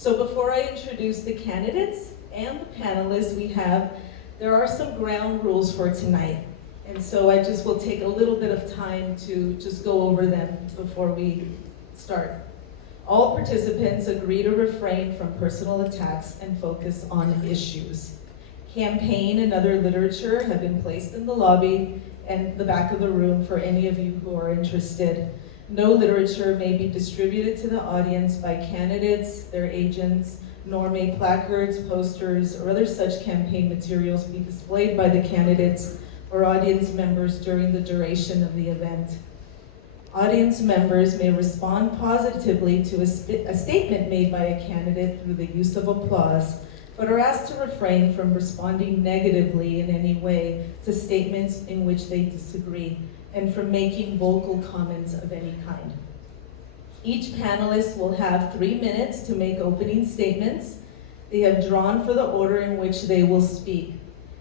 So before I introduce the candidates and the panelists there are some ground rules for tonight. And so I just will take a little bit of time to just go over them before we start. All participants agree to refrain from personal attacks and focus on issues. Campaign and other literature have been placed in the lobby and the back of the room for any of you who are interested. No literature may be distributed to the audience by candidates, their agents, nor may placards, posters, or other such campaign materials be displayed by the candidates or audience members during the duration of the event. Audience members may respond positively to a statement made by a candidate through the use of applause, but are asked to refrain from responding negatively in any way to statements in which they disagree, and from making vocal comments of any kind. Each panelist will have 3 minutes to make opening statements. They have drawn for the order in which they will speak.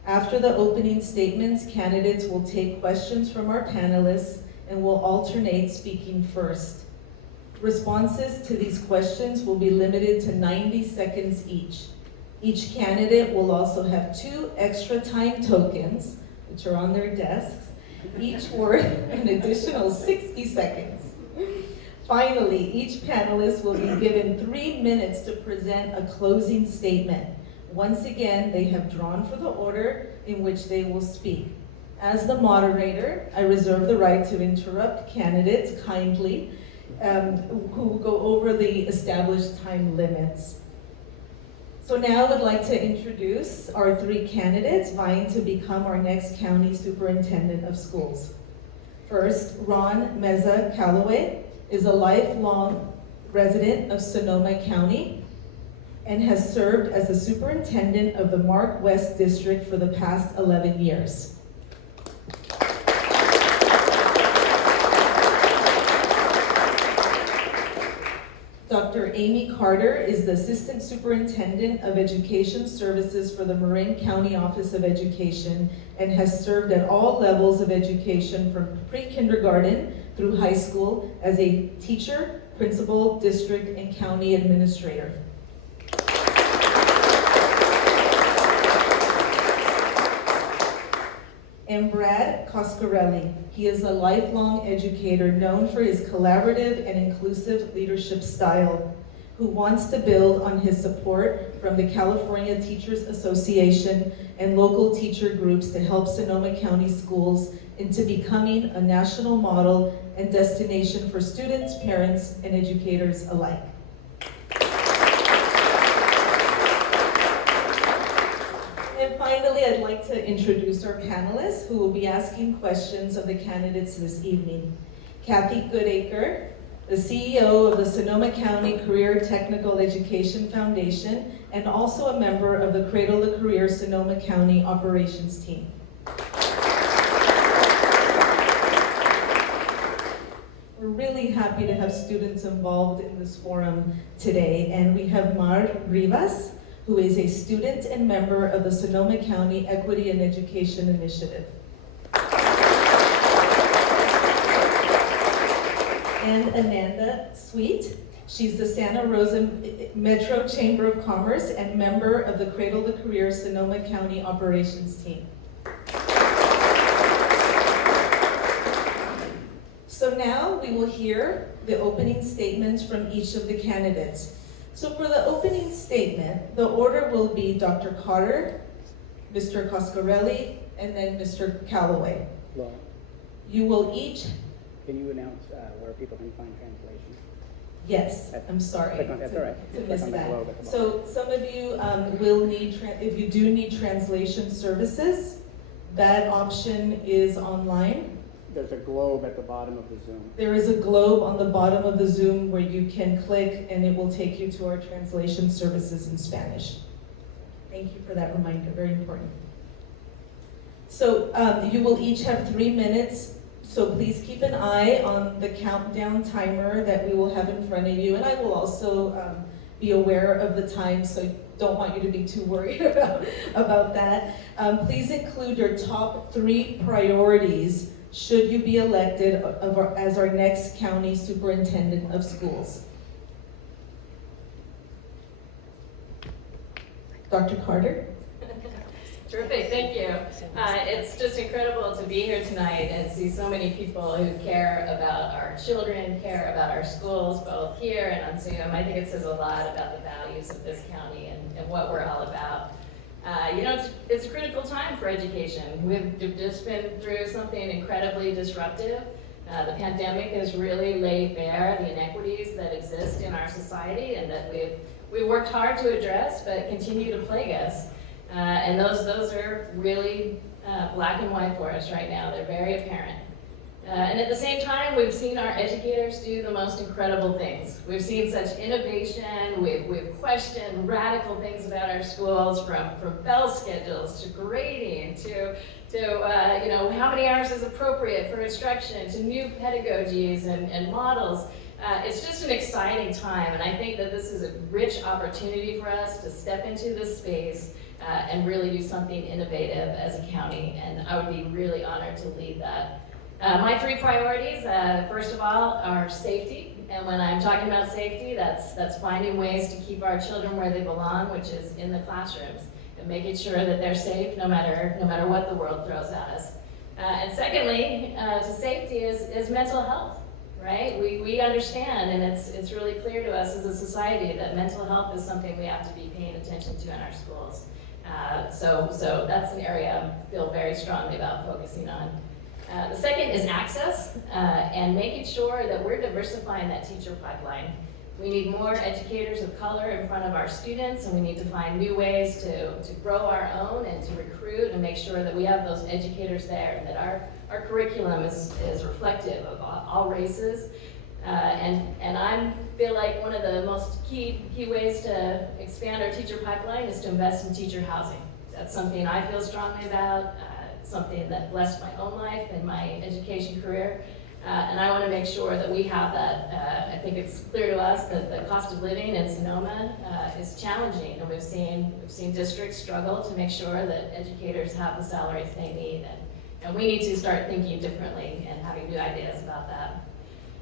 After the opening statements, candidates will take questions from our panelists and will alternate speaking first. Responses to these questions will be limited to 90 seconds each. Each candidate will also have 2 extra time tokens, which are on their desks, each worth an additional 60 seconds. Finally, each panelist will be given 3 minutes to present a closing statement. Once again, they have drawn for the order in which they will speak. As the moderator, I reserve the right to interrupt candidates kindly who go over the established time limits. So now I would like to introduce our 3 candidates vying to become our next county superintendent of schools. First, Ron Meza Calloway is a lifelong resident of Sonoma County and has served as the superintendent of the Mark West District for the past 11 years. Dr. Amy Carter is the Assistant Superintendent of Education Services for the Marin County Office of Education and has served at all levels of education from pre-kindergarten through high school as a teacher, principal, district, and county administrator. And Brad Coscarelli. He is a lifelong educator known for his collaborative and inclusive leadership style, who wants to build on his support from the California Teachers Association and local teacher groups to help Sonoma County schools into becoming a national model and destination for students, parents, and educators alike. And finally, I'd like to introduce our panelists who will be asking questions of the candidates this evening. Kathy Goodacre, the CEO of the Sonoma County Career Technical Education Foundation, and also a member of the Cradle to Career Sonoma County Operations Team. We're really happy to have students involved in this forum today, and we have Mar Rivas, who is a student and member of the Sonoma County Equity and Education Initiative. And Ananda Sweet. She's the Santa Rosa Metro Chamber of Commerce and member of the Cradle to Career Sonoma County Operations Team. So now we will hear the opening statements from each of the candidates. So for the opening statement, the order will be Dr. Carter, Mr. Coscarelli, and then Mr. Calloway. Laura, You will each... can you announce where people can find translation? Yes, I'm sorry That's all right. to Click miss on the that. globe at the So some of you will need, if you do need translation services, that option is online. There's a globe at the bottom of the Zoom. There is a globe on the bottom of the Zoom where you can click and it will take you to our translation services in Spanish. Thank you for that reminder, very important. So you will each have 3 minutes, so please keep an eye on the countdown timer that we will have in front of you, and I will also be aware of the time, so don't want you to be too worried about that. Please include your top 3 priorities should you be elected as our next county superintendent of schools. Dr. Carter? Terrific, thank you. It's just incredible to be here tonight and see so many people who care about our children, care about our schools, both here and on Zoom. I think it says a lot about the values of this county and what we're all about. It's a critical time for education. We've just been through something incredibly disruptive. The pandemic has really laid bare the inequities that exist in our society and that we've worked hard to address but continue to plague us. And those are really black and white for us right now. They're very apparent. And at the same time, we've seen our educators do the most incredible things. We've seen such innovation. We've questioned radical things about our schools, from bell schedules to grading to how many hours is appropriate for instruction, to new pedagogies and models. It's just an exciting time, and I think that this is a rich opportunity for us to step into this space and really do something innovative as a county, and I would be really honored to lead that. My three priorities, first of all, are safety, and when I'm talking about safety, that's finding ways to keep our children where they belong, which is in the classrooms, and making sure that they're safe no matter what the world throws at us. And secondly, to safety is mental health, right? We understand, and it's really clear to us as a society that mental health is something we have to be paying attention to in our schools. So that's an area I feel very strongly about focusing on. The second is access and making sure that we're diversifying that teacher pipeline. We need more educators of color in front of our students, and we need to find new ways to grow our own and to recruit and make sure that we have those educators there and that our curriculum is reflective of all races. And I feel like one of the most key ways to expand our teacher pipeline is to invest in teacher housing. That's something I feel strongly about, something that blessed my own life and my education career. And I want to make sure that we have that. I think it's clear to us that the cost of living in Sonoma is challenging, and we've seen districts struggle to make sure that educators have the salaries they need, and we need to start thinking differently and having new ideas about that.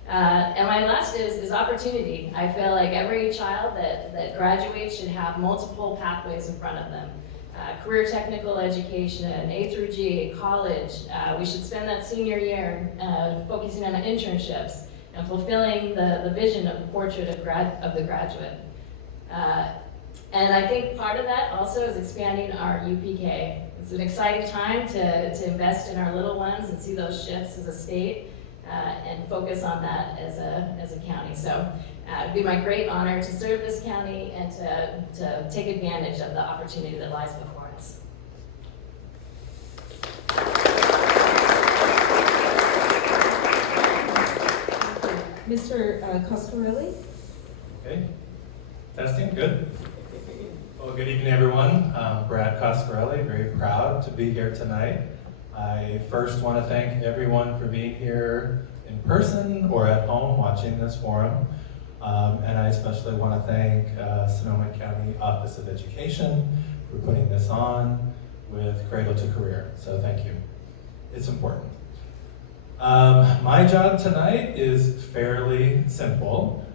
And my last is opportunity. I feel like every child that graduates should have multiple pathways in front of them. Career technical education, A through G, college. We should spend that senior year focusing on internships and fulfilling the vision of the portrait of the graduate. And I think part of that also is expanding our UPK. It's an exciting time to invest in our little ones and see those shifts as a state and focus on that as a county. So it'd be my great honor to serve this county and to take advantage of the opportunity that lies before us. Mr. Coscarelli? Okay, testing, good. Well, good evening, everyone. Brad Coscarelli, very proud to be here tonight. I first want to thank everyone for being here in person or at home watching this forum. And I especially want to thank Sonoma County Office of Education for putting this on with Cradle to Career. So thank you. It's important. My job tonight is fairly simple.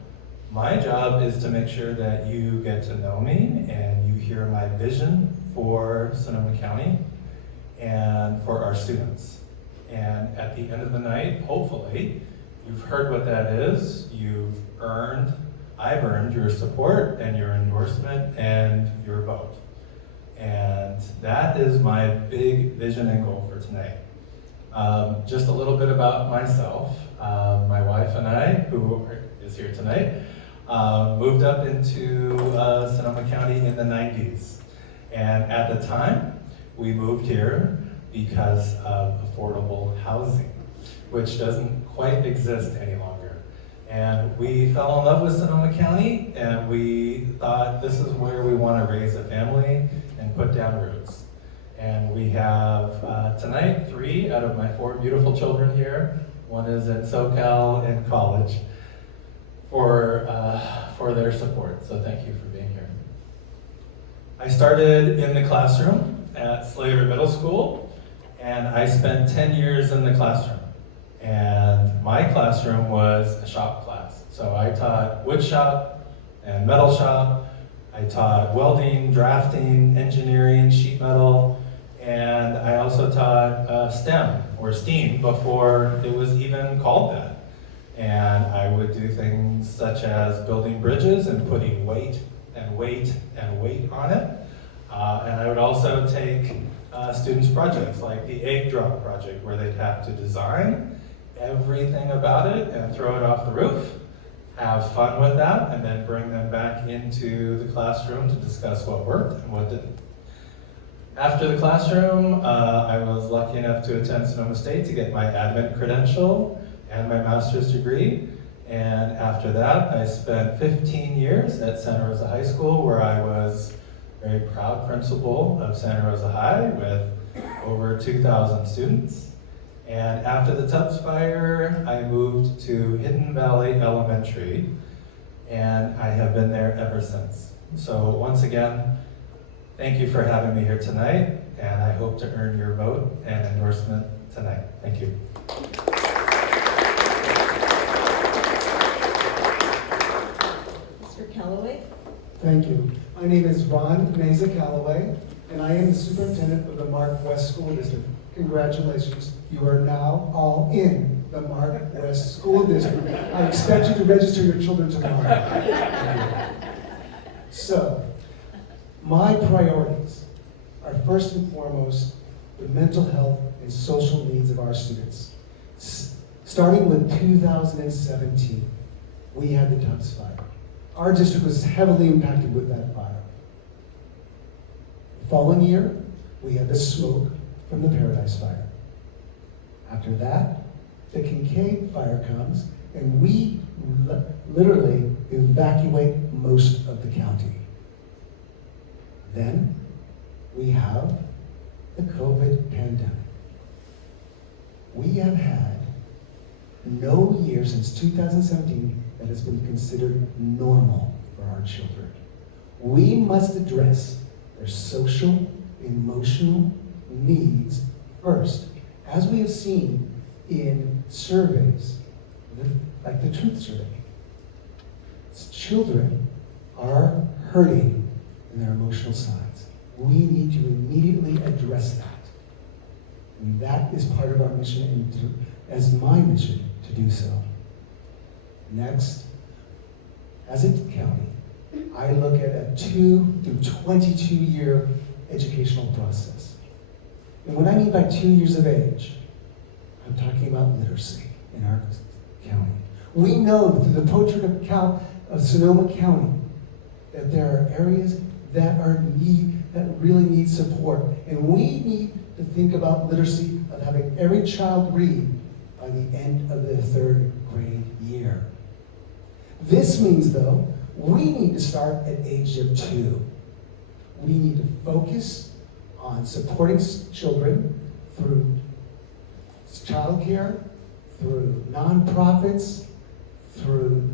My job is to make sure that you get to know me and you hear my vision for Sonoma County and for our students. And at the end of the night, hopefully, you've heard what that is. I've earned your support and your endorsement and your vote. And that is my big vision and goal for tonight. Just a little bit about myself. My wife and I, who is here tonight, moved up into Sonoma County in the 90s. And at the time, we moved here because of affordable housing, which doesn't quite exist any longer. And we fell in love with Sonoma County, and we thought this is where we want to raise a family and put down roots. And we have tonight 3 out of my 4 beautiful children here. One is at SoCal in college for their support. So thank you for being here. I started in the classroom at Slater Middle School, and I spent 10 years in the classroom. And my classroom was a shop class. So I taught wood shop and metal shop, I taught welding, drafting, engineering, sheet metal, and I also taught STEM, or STEAM, before it was even called that. And I would do things such as building bridges and putting weight and weight and weight on it. And I would also take students' projects, like the egg drop project, where they'd have to design everything about it and throw it off the roof, have fun with that, and then bring them back into the classroom to discuss what worked and what didn't. After the classroom, I was lucky enough to attend Sonoma State to get my admin credential and my master's degree. And after that, I spent 15 years at Santa Rosa High School, where I was very proud principal of Santa Rosa High with over 2,000 students. And after the Tubbs fire, I moved to Hidden Valley Elementary, and I have been there ever since. So once again, thank you for having me here tonight, and I hope to earn your vote and endorsement tonight. Thank you. Mr. Callaway? Thank you. My name is Ron Meza Callaway, and I am the superintendent of the Mark West School District. Congratulations, you are now all in the Mark West School District. I expect you to register your children tomorrow. So, my priorities are first and foremost the mental health and social needs of our students. Starting with 2017, we had the Tubbs fire. Our district was heavily impacted with that fire. The following year, we had the smoke from the Paradise Fire. After that, the Kincaid fire comes, and we literally evacuate most of the county. Then, we have the COVID pandemic. We have had no year since 2017 that has been considered normal for our children. We must address their social, emotional needs first, as we have seen in surveys, like the Truth Survey. Children are hurting in their emotional sides. We need to immediately address that. And that is part of our mission, and as my mission to do so. Next, as a county, I look at a 2 through 22-year educational process. And what I mean by 2 years of age, I'm talking about literacy in our county. We know through the portrait of Sonoma County that there are areas that really need support. And we need to think about literacy of having every child read by the end of their 3rd grade year. This means, though, we need to start at age of 2. We need to focus on supporting children through childcare, through nonprofits, through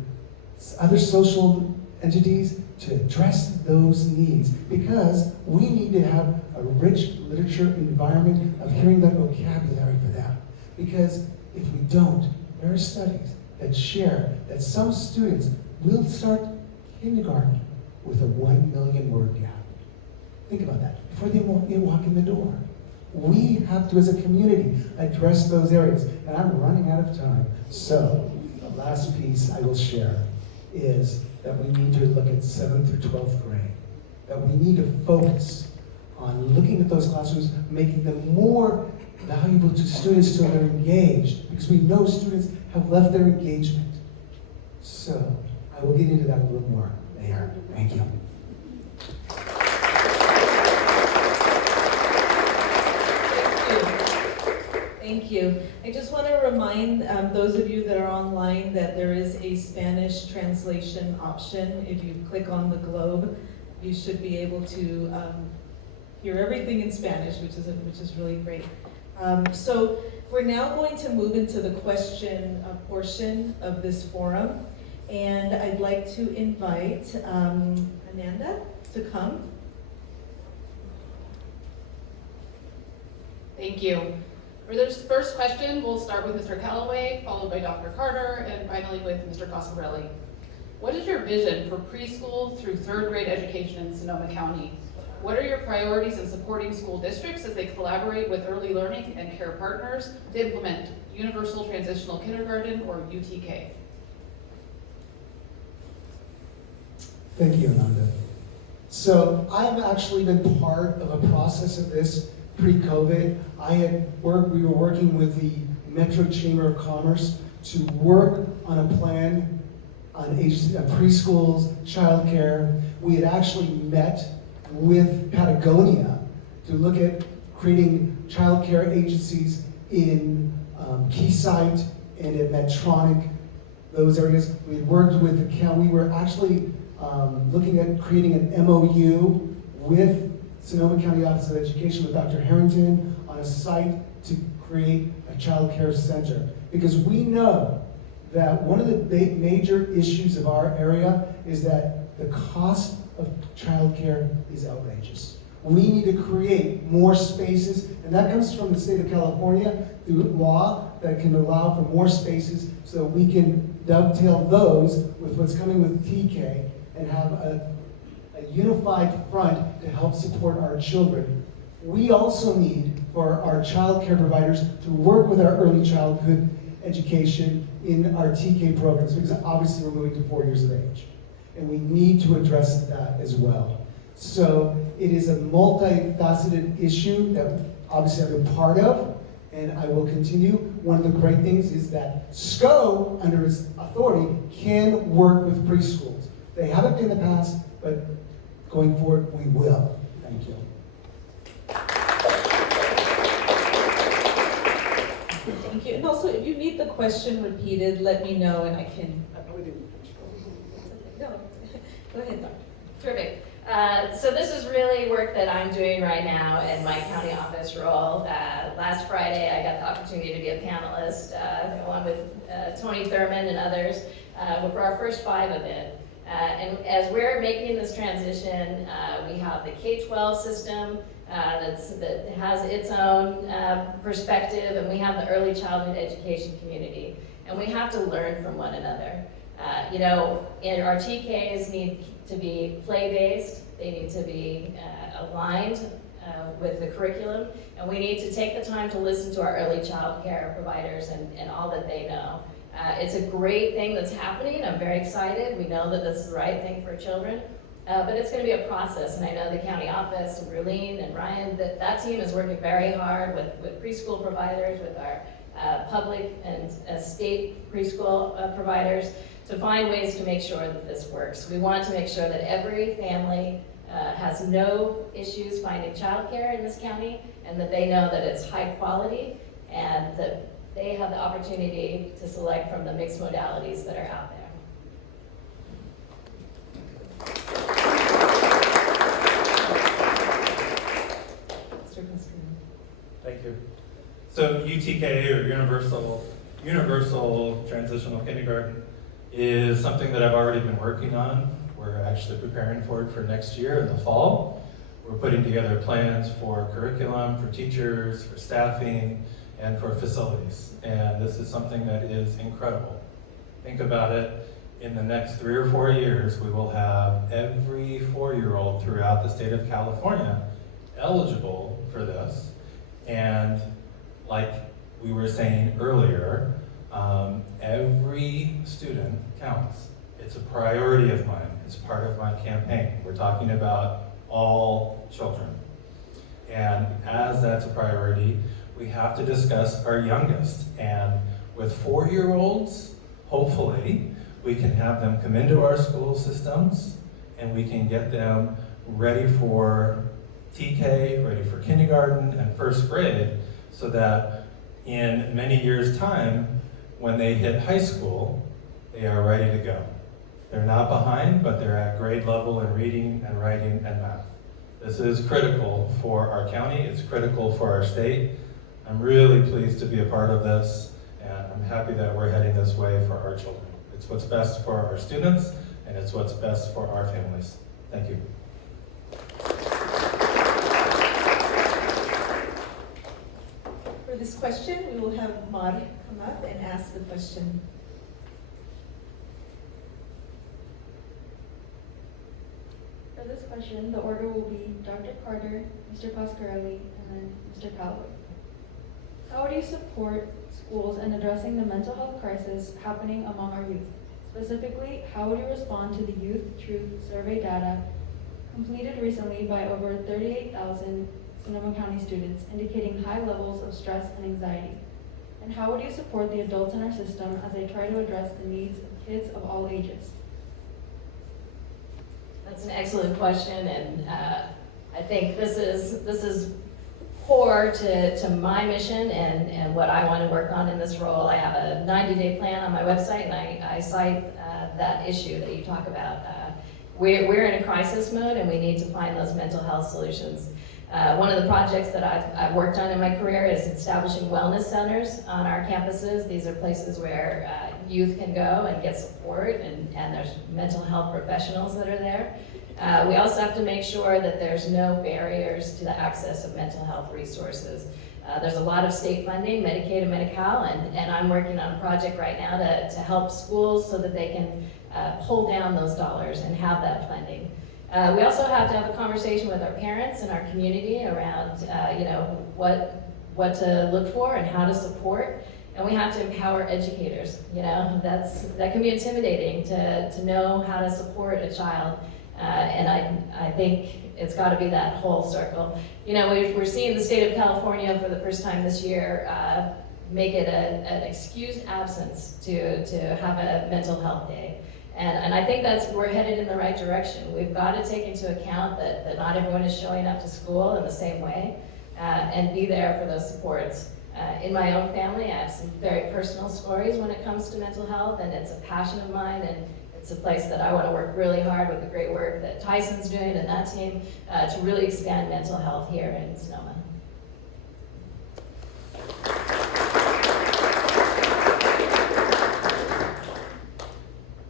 other social entities to address those needs, because we need to have a rich literature environment of hearing that vocabulary for them. Because if we don't, there are studies that share that some students will start kindergarten with a 1 million word gap. Think about that, before they walk in the door. We have to, as a community, address those areas. And I'm running out of time. So, the last piece I will share is that we need to look at 7th through 12th grade. That we need to focus on looking at those classrooms, making them more valuable to students till they're engaged, because we know students have left their engagement. So, I will get into that a little more later. Thank you. Thank you. I just want to remind those of you that are online that there is a Spanish translation option. If you click on the globe, you should be able to hear everything in Spanish, which is really great. So we're now going to move into the question portion of this forum, and I'd like to invite Ananda to come. Thank you. For this first question, we'll start with Mr. Callaway, followed by Dr. Carter, and finally with Mr. Coscarelli. What is your vision for preschool through third grade education in Sonoma County? What are your priorities in supporting school districts as they collaborate with early learning and care partners to implement Universal Transitional Kindergarten, or UTK? Thank you, Ananda. So I've actually been part of a process of this pre-COVID. We were working with the Metro Chamber of Commerce to work on a plan on preschools, childcare. We had actually met with Patagonia to look at creating childcare agencies in Keysight and at Medtronic, those areas. We had worked with the county. We were actually looking at creating an MOU with Sonoma County Office of Education with Dr. Harrington on a site to create a child care center. Because we know that one of the major issues of our area is that the cost of childcare is outrageous. We need to create more spaces, and that comes from the state of California through law that can allow for more spaces so that we can dovetail those with what's coming with TK and have a unified front to help support our children. We also need for our child care providers to work with our early childhood education in our TK programs, because obviously we're moving to 4 years of age. And we need to address that as well. So it is a multifaceted issue that obviously I've been part of, and I will continue. One of the great things is that SCO, under its authority, can work with preschools. They haven't in the past, but going forward, we will. Thank you. Thank you. And also, if you need the question repeated, let me know and I can. I probably didn't finish. No, go ahead, Doctor. Terrific. So this is really work that I'm doing right now in my county office role. Last Friday, I got the opportunity to be a panelist, along with Tony Thurman and others, for our first 5 event. And as we're making this transition, we have the K-12 system that has its own perspective, and we have the early childhood education community. And we have to learn from one another. Our TKs need to be play-based, they need to be aligned with the curriculum, and we need to take the time to listen to our early child care providers and all that they know. It's a great thing that's happening. I'm very excited. We know that this is the right thing for children, but it's going to be a process, and I know the county office, and Berlene and Ryan, that team is working very hard with preschool providers, with our public and state preschool providers, to find ways to make sure that this works. We want to make sure that every family has no issues finding childcare in this county, and that they know that it's high quality, and that they have the opportunity to select from the mixed modalities that are out there. Mr. Kusker. Thank you. So UTK, or Universal Transitional Kindergarten, is something that I've already been working on. We're actually preparing for it for next year in the fall. We're putting together plans for curriculum, for teachers, for staffing, and for facilities. And this is something that is incredible. Think about it, in the next 3 or 4 years, we will have every 4-year-old throughout the state of California eligible for this. And like we were saying earlier, every student counts. It's a priority of mine. It's part of my campaign. We're talking about all children. And as that's a priority, we have to discuss our youngest. And with 4-year-olds, hopefully, we can have them come into our school systems and we can get them ready for TK, ready for kindergarten and first grade, so that in many years' time, when they hit high school, they are ready to go. They're not behind, but they're at grade level in reading and writing and math. This is critical for our county, it's critical for our state. I'm really pleased to be a part of this, and I'm happy that we're heading this way for our children. It's what's best for our students, and it's what's best for our families. Thank you. For this question, we will have Mari come up and ask the question. session, the order will be Dr. Carter, Mr. Pasquarelli, and then Mr. Calloway. How do you support schools in addressing the mental health crisis happening among our youth? Specifically, how would you respond to the Youth Truth Survey data completed recently by over 38,000 Sonoma County students indicating high levels of stress and anxiety? And how would you support the adults in our system as they try to address the needs of kids of all ages? That's an excellent question, and I think this is core to my mission and what I want to work on in this role. I have a 90-day plan on my website, and I cite that issue that you talk about. We're in a crisis mode, and we need to find those mental health solutions. One of the projects that I've worked on in my career is establishing wellness centers on our campuses. These are places where youth can go and get support, and there's mental health professionals that are there. We also have to make sure that there's no barriers to the access of mental health resources. There's a lot of state funding, Medicaid and Medi-Cal, and I'm working on a project right now to help schools so that they can pull down those dollars and have that funding. We also have to have a conversation with our parents and our community around, what to look for and how to support. And we have to empower educators. That can be intimidating to know how to support a child. And I think it's got to be that whole circle. We're seeing the state of California for the first time this year make it an excused absence to have a mental health day. And I think we're headed in the right direction. We've got to take into account that not everyone is showing up to school in the same way, and be there for those supports. In my own family, I have some very personal stories when it comes to mental health, and it's a passion of mine, and it's a place that I want to work really hard with the great work that Tyson's doing and that team to really expand mental health here in Sonoma.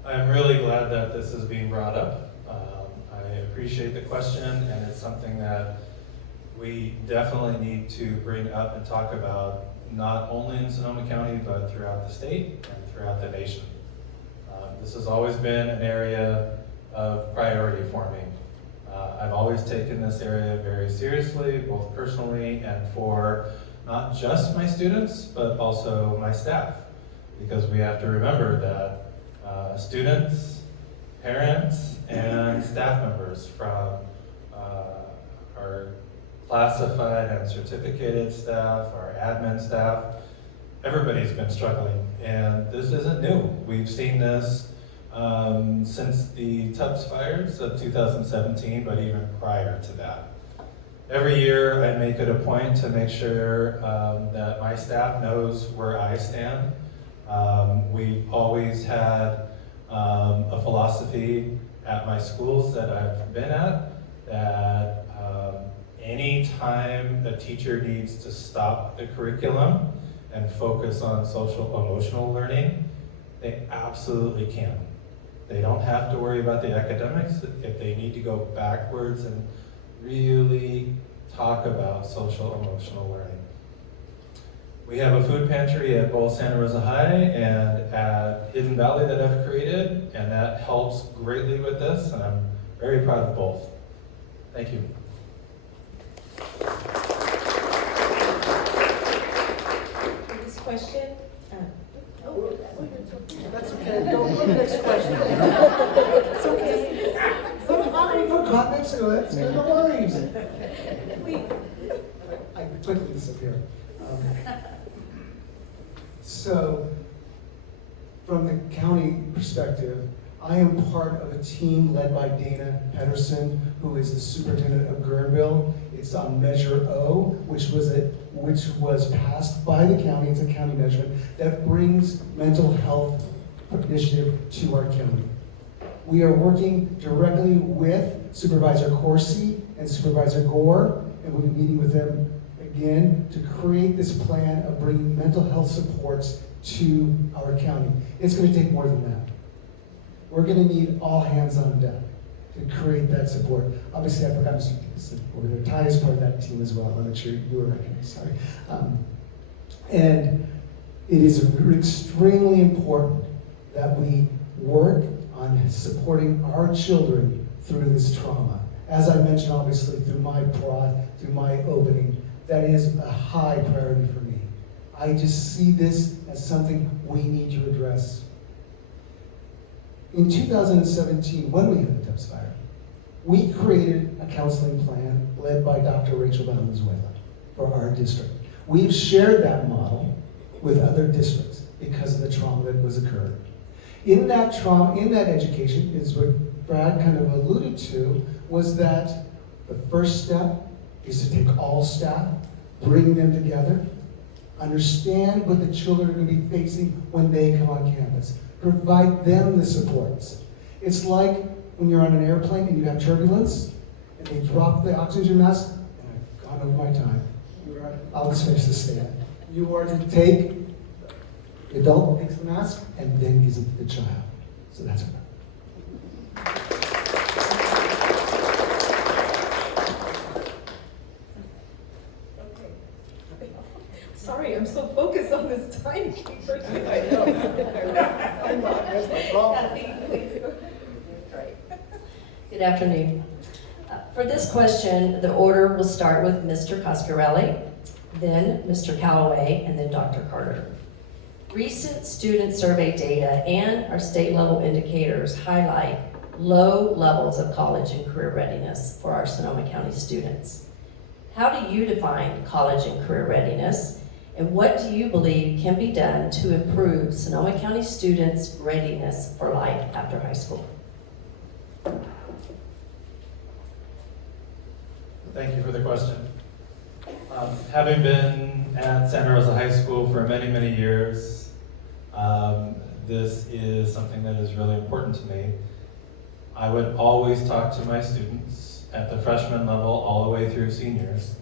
I'm really glad that this is being brought up. I appreciate the question, and it's something that we definitely need to bring up and talk about, not only in Sonoma County, but throughout the state and throughout the nation. This has always been an area of priority for me. I've always taken this area very seriously, both personally and for not just my students, but also my staff. Because we have to remember that students, parents, and staff members from our classified and certificated staff, our admin staff, everybody's been struggling, and this isn't new. We've seen this since the Tubbs fires of 2017, but even prior to that. Every year I make it a point to make sure that my staff knows where I stand. We've always had a philosophy at my schools that I've been at that any time a teacher needs to stop the curriculum and focus on social emotional learning, they absolutely can. They don't have to worry about the academics. If they need to go backwards and really talk about social emotional learning. We have a food pantry at both Santa Rosa High and at Hidden Valley that I've created, and that helps greatly with this, and I'm very proud of both. Thank you. This question, That's okay, go to the next question. It's okay. No comments, no worries. I quickly disappear. So, from the county perspective, I am part of a team led by Dana Pedersen, who is the superintendent of Guerneville. It's on Measure O, which was passed by the county. It's a county measurement that brings mental health initiative to our county. We are working directly with Supervisor Corsi and Supervisor Gore, and we'll be meeting with them again to create this plan of bringing mental health supports to our county. It's going to take more than that. We're going to need all hands on deck to create that support. Obviously, I forgot Mr. Dickinson over there. Ty is part of that team as well. I want to make sure you were recognized. Sorry. And it is extremely important that we work on supporting our children through this trauma As I mentioned, obviously, through my opening, that is a high priority for me. I just see this as something we need to address. In 2017, when we had the Tubbs fire, we created a counseling plan led by Dr. Rachel Valenzuela for our district. We've shared that model with other districts because of the trauma that was occurred. In that trauma, in that education, is what Brad kind of alluded to, was that the first step is to take all staff, bring them together, understand what the children are going to be facing when they come on campus, provide them the supports. It's like when you're on an airplane and you have turbulence, and they drop the oxygen mask, and I've gone over my time. I'll just finish this statement. You are to take, the adult takes the mask and then gives it to the child. So that's it. Sorry, I'm so focused on this timekeeper. I know. I'm not, that's my problem. Good afternoon. For this question, the order will start with Mr. Coscarelli, then Mr. Callaway, and then Dr. Carter. Recent student survey data and our state level indicators highlight low levels of college and career readiness for our Sonoma County students. How do you define college and career readiness, and what do you believe can be done to improve Sonoma County students' readiness for life after high school? Thank you for the question. Having been at Santa Rosa High School for many, many years, this is something that is really important to me. I would always talk to my students at the freshman level all the way through seniors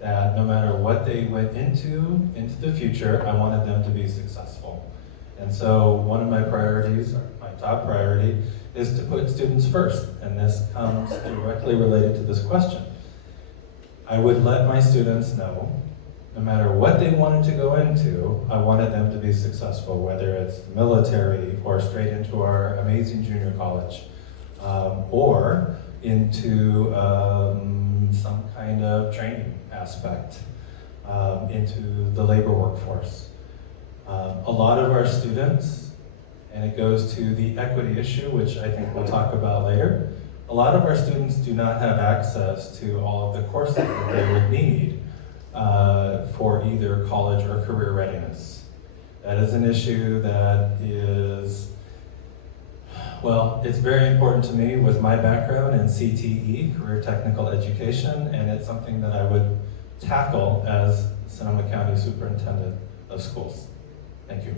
that no matter what they went into the future, I wanted them to be successful. And so one of my priorities, or my top priority, is to put students first, and this comes directly related to this question. I would let my students know, no matter what they wanted to go into, I wanted them to be successful, whether it's the military or straight into our amazing junior college, or into some kind of training aspect, into the labor workforce. A lot of our students, and it goes to the equity issue, which I think we'll talk about later, a lot of our students do not have access to all of the courses that they would need for either college or career readiness. That is an issue that is, well, it's very important to me with my background in CTE, Career Technical Education, and it's something that I would tackle as Sonoma County Superintendent of Schools. Thank you.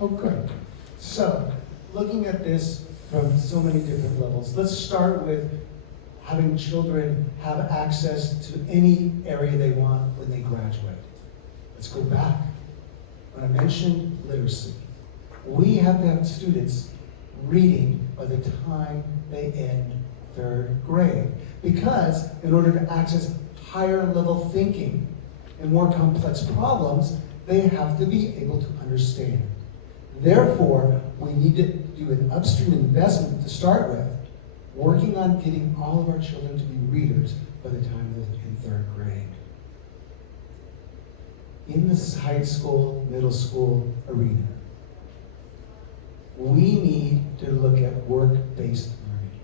Oh, good. So, looking at this from so many different levels, let's start with having children have access to any area they want when they graduate. Let's go back. When I mentioned literacy, we have to have students reading by the time they end third grade. Because in order to access higher level thinking and more complex problems, they have to be able to understand. Therefore, we need to do an upstream investment to start with, working on getting all of our children to be readers by the time they're in third grade. In this high school, middle school arena, we need to look at work-based learning,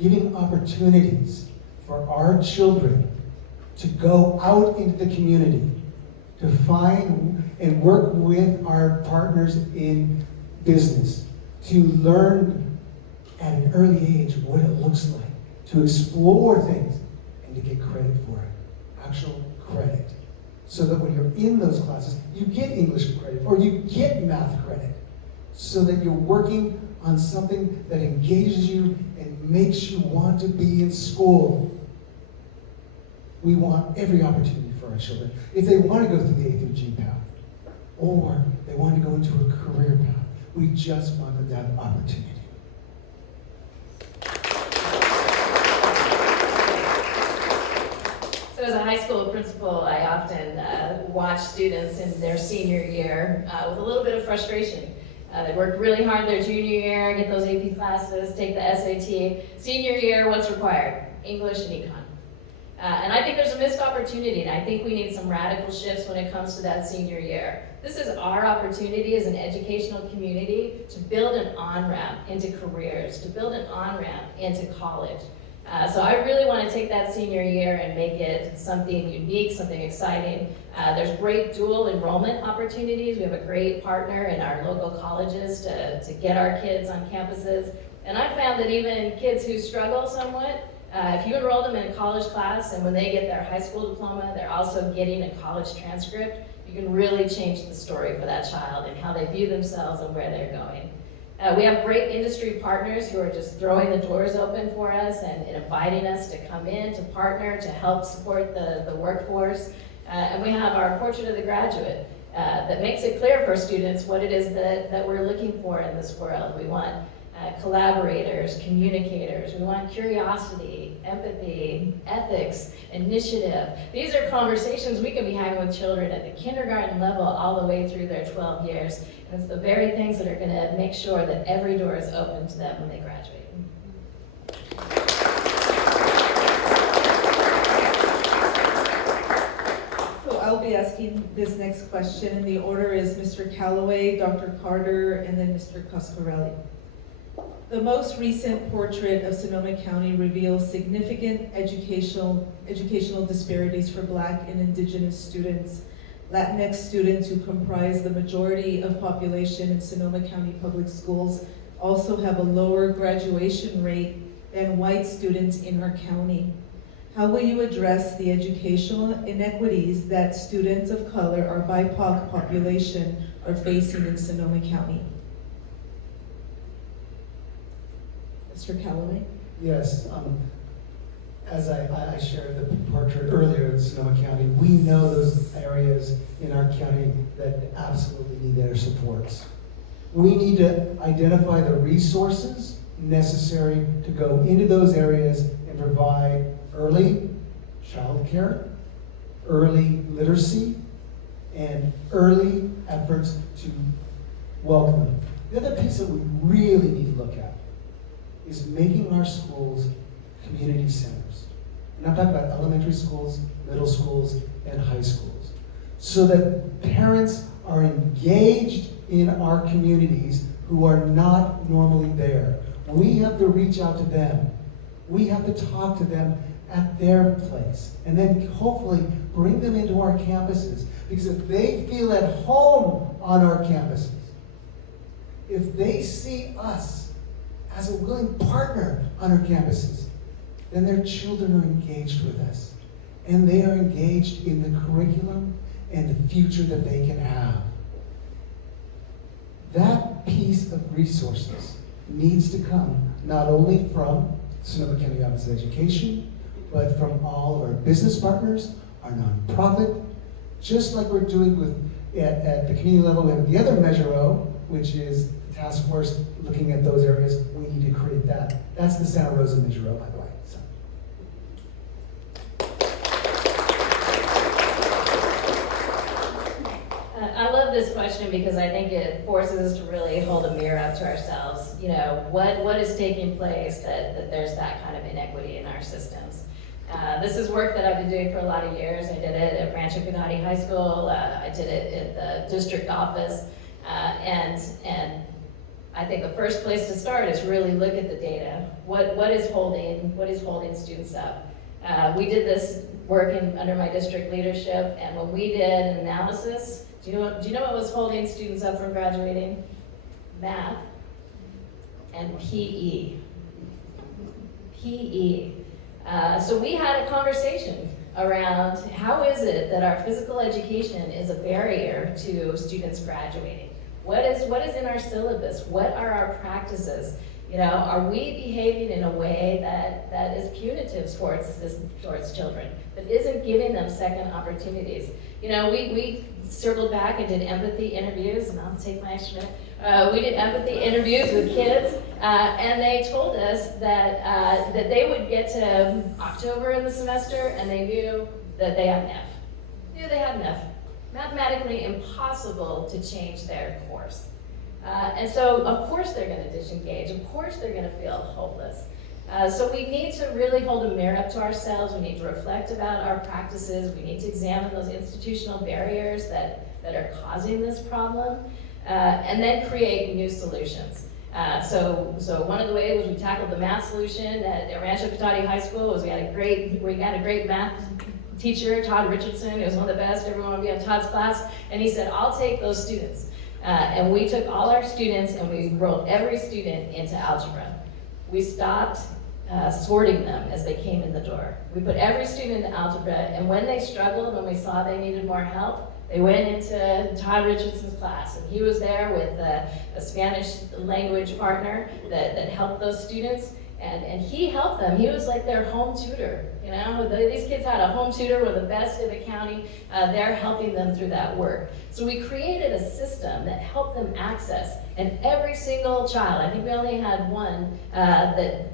giving opportunities for our children to go out into the community, to find and work with our partners in business, to learn at an early age what it looks like, to explore things, and to get credit for it, actual credit. So that when you're in those classes, you get English credit or you get math credit, so that you're working on something that engages you and makes you want to be in school. We want every opportunity for our children. If they want to go through the A through G path, or they want to go into a career path, we just want them to have opportunity. So as a high school principal, I often watch students in their senior year with a little bit of frustration. They work really hard their junior year, get those AP classes, take the SAT. Senior year, what's required? English and econ. And I think there's a missed opportunity, and I think we need some radical shifts when it comes to that senior year. This is our opportunity as an educational community to build an on-ramp into careers, to build an on-ramp into college. So I really want to take that senior year and make it something unique, something exciting. There's great dual enrollment opportunities. We have a great partner in our local colleges to get our kids on campuses. And I found that even kids who struggle somewhat, if you enroll them in a college class and when they get their high school diploma, they're also getting a college transcript, you can really change the story for that child and how they view themselves and where they're going. We have great industry partners who are just throwing the doors open for us and inviting us to come in, to partner, to help support the workforce. And we have our portrait of the graduate that makes it clear for students what it is that we're looking for in this world. We want collaborators, communicators. We want curiosity, empathy, ethics, initiative. These are conversations we can be having with children at the kindergarten level all the way through their 12 years. And it's the very things that are going to make sure that every door is open to them when they graduate. So I'll be asking this next question, and the order is Mr. Callaway, Dr. Carter, and then Mr. Coscarelli. The most recent portrait of Sonoma County reveals significant educational disparities for Black and Indigenous students. Latinx students, who comprise the majority of population in Sonoma County Public Schools, also have a lower graduation rate than white students in our county. How will you address the educational inequities that students of color, our BIPOC population, are facing in Sonoma County? Mr. Callaway? Yes, as I shared the portrait earlier in Sonoma County, we know those areas in our county that absolutely need their supports. We need to identify the resources necessary to go into those areas and provide early childcare, early literacy, and early efforts to welcome them. The other piece that we really need to look at is making our schools community centers. And I'm talking about elementary schools, middle schools, and high schools. So that parents are engaged in our communities who are not normally there. We have to reach out to them. We have to talk to them at their place. And then hopefully bring them into our campuses. Because if they feel at home on our campuses, if they see us as a willing partner on our campuses, then their children are engaged with us. And they are engaged in the curriculum and the future that they can have. That piece of resources needs to come not only from Sonoma County Office of Education, but from all of our business partners, our nonprofit, just like we're doing with at the community level. We have the other Measure O, which is the task force looking at those areas. We need to create that. That's the Santa Rosa Measure O, by the way. So. I love this question because I think it forces us to really hold a mirror up to ourselves. You know, what is taking place that there's that kind of inequity in our systems? This is work that I've been doing for a lot of years. I did it at Rancho Cunati High School. I did it at the district office. And I think the first place to start is really look at the data. What is holding students up? We did this work under my district leadership, and when we did an analysis, do you know what was holding students up from graduating? Math and PE. PE. So we had a conversation around how is it that our physical education is a barrier to students graduating? What is in our syllabus? What are our practices? You know, are we behaving in a way that is punitive towards children, that isn't giving them second opportunities? You know, we circled back and did empathy interviews, and I'll take my extra minute. We did empathy interviews with kids, and they told us that they would get to October in the semester, and they knew that they had an F. Knew they had an F. Mathematically impossible to change their course. And so, of course, they're going to disengage. Of course, they're going to feel hopeless. So we need to really hold a mirror up to ourselves. We need to reflect about our practices. We need to examine those institutional barriers that are causing this problem, and then create new solutions. So one of the ways we tackled the math solution at Rancho Cotati High School was we had a great math teacher, Todd Richardson. He was one of the best. Everyone would be in Todd's class, and he said, "I'll take those students." And we took all our students and we rolled every student into algebra. We stopped sorting them as they came in the door. We put every student into algebra, and when they struggled, when we saw they needed more help, they went into Todd Richardson's class, and he was there with a Spanish language partner that helped those students, and he helped them. He was like their home tutor. You know, these kids had a home tutor, were the best in the county. They're helping them through that work. So we created a system that helped them access, and every single child, I think we only had one that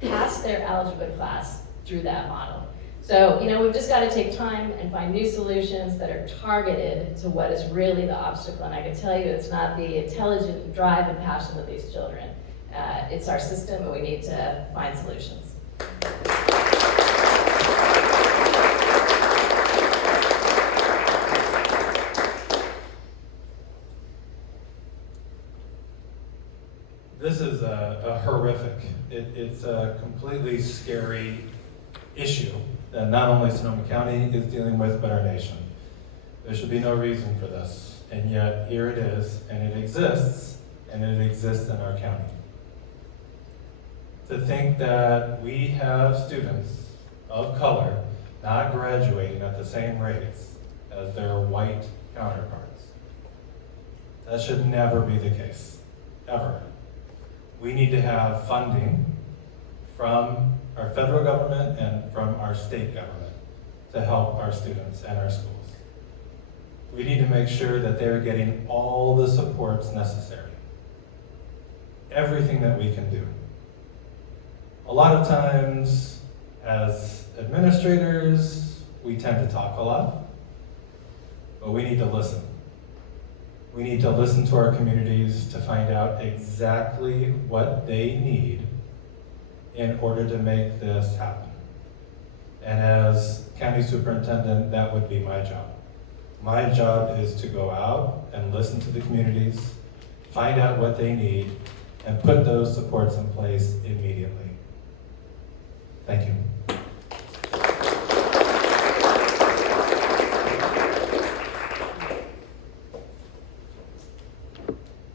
passed their algebra class through that model. So, you know, we've just got to take time and find new solutions that are targeted to what is really the obstacle. And I can tell you it's not the intelligent drive and passion of these children. It's our system, and we need to find solutions. This is a horrific, it's a completely scary issue that not only Sonoma County is dealing with, but our nation. There should be no reason for this, and yet here it is, and it exists in our county. To think that we have students of color not graduating at the same rates as their white counterparts. That should never be the case, ever. We need to have funding from our federal government and from our state government to help our students and our schools. We need to make sure that they're getting all the supports necessary. Everything that we can do. A lot of times, as administrators, we tend to talk a lot, but we need to listen. We need to listen to our communities to find out exactly what they need in order to make this happen. And as county superintendent, that would be my job. My job is to go out and listen to the communities, find out what they need, and put those supports in place immediately. Thank you.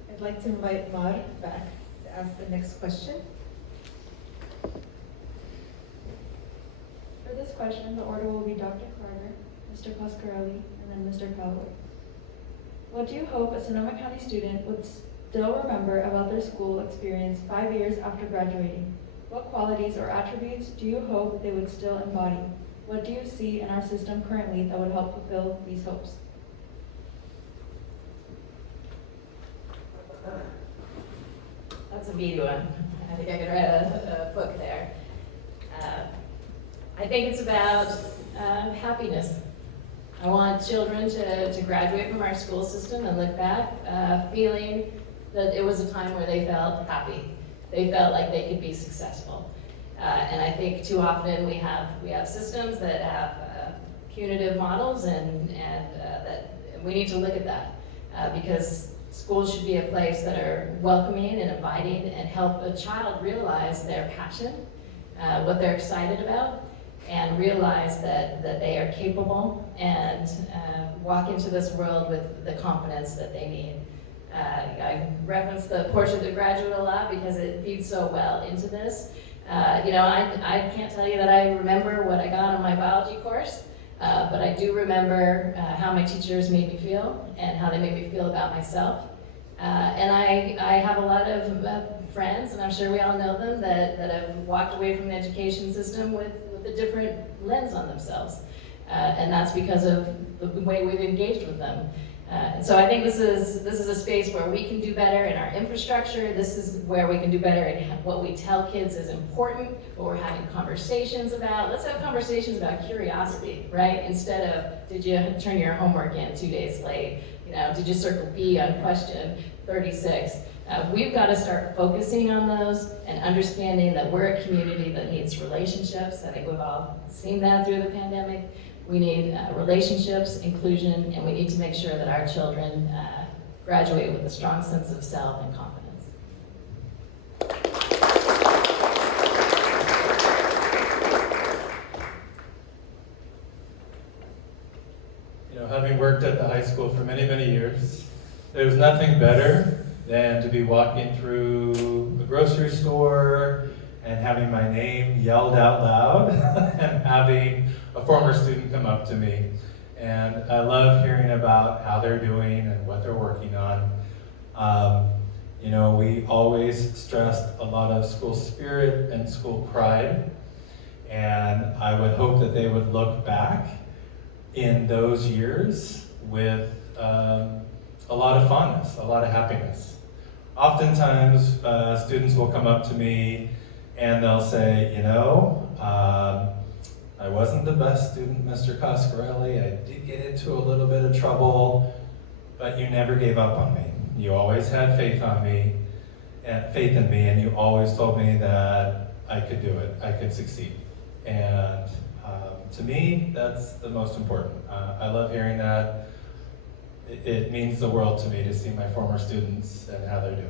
I'd like to invite Mar back to ask the next question. For this question, the order will be Dr. Carter, Mr. Pasquarelli, and then Mr. Calloway. What do you hope a Sonoma County student would still remember about their school experience 5 years after graduating? What qualities or attributes do you hope they would still embody? What do you see in our system currently that would help fulfill these hopes? That's a meaty one. I think I could write a book there. I think it's about happiness. I want children to graduate from our school system and look back feeling that it was a time where they felt happy. They felt like they could be successful. And I think too often we have systems that have punitive models, and that we need to look at that because schools should be a place that are welcoming and inviting and help a child realize their passion, what they're excited about, and realize that they are capable and walk into this world with the confidence that they need. I reference the portrait of the graduate a lot because it feeds so well into this. You know, I can't tell you that I remember what I got on my biology course, but I do remember how my teachers made me feel and how they made me feel about myself. And I have a lot of friends, and I'm sure we all know them, that have walked away from the education system with a different lens on themselves. And that's because of the way we've engaged with them. And so I think this is a space where we can do better in our infrastructure. This is where we can do better in what we tell kids is important, what we're having conversations about. Let's have conversations about curiosity, right? Instead of, did you turn your homework in 2 days late? You know, did you circle B on question 36? We've got to start focusing on those and understanding that we're a community that needs relationships. I think we've all seen that through the pandemic. We need relationships, inclusion, and we need to make sure that our children graduate with a strong sense of self and confidence. You know, having worked at the high school for many, many years, there's nothing better than to be walking through a grocery store and having my name yelled out loud and having a former student come up to me. And I love hearing about how they're doing and what they're working on. You know, we always stressed a lot of school spirit and school pride. And I would hope that they would look back in those years with a lot of fondness, a lot of happiness. Oftentimes, students will come up to me and they'll say, you know, I wasn't the best student, Mr. Coscarelli. I did get into a little bit of trouble, but you never gave up on me. You always had faith in me, and you always told me that I could do it, I could succeed. And to me, that's the most important. I love hearing that. It means the world to me to see my former students and how they're doing.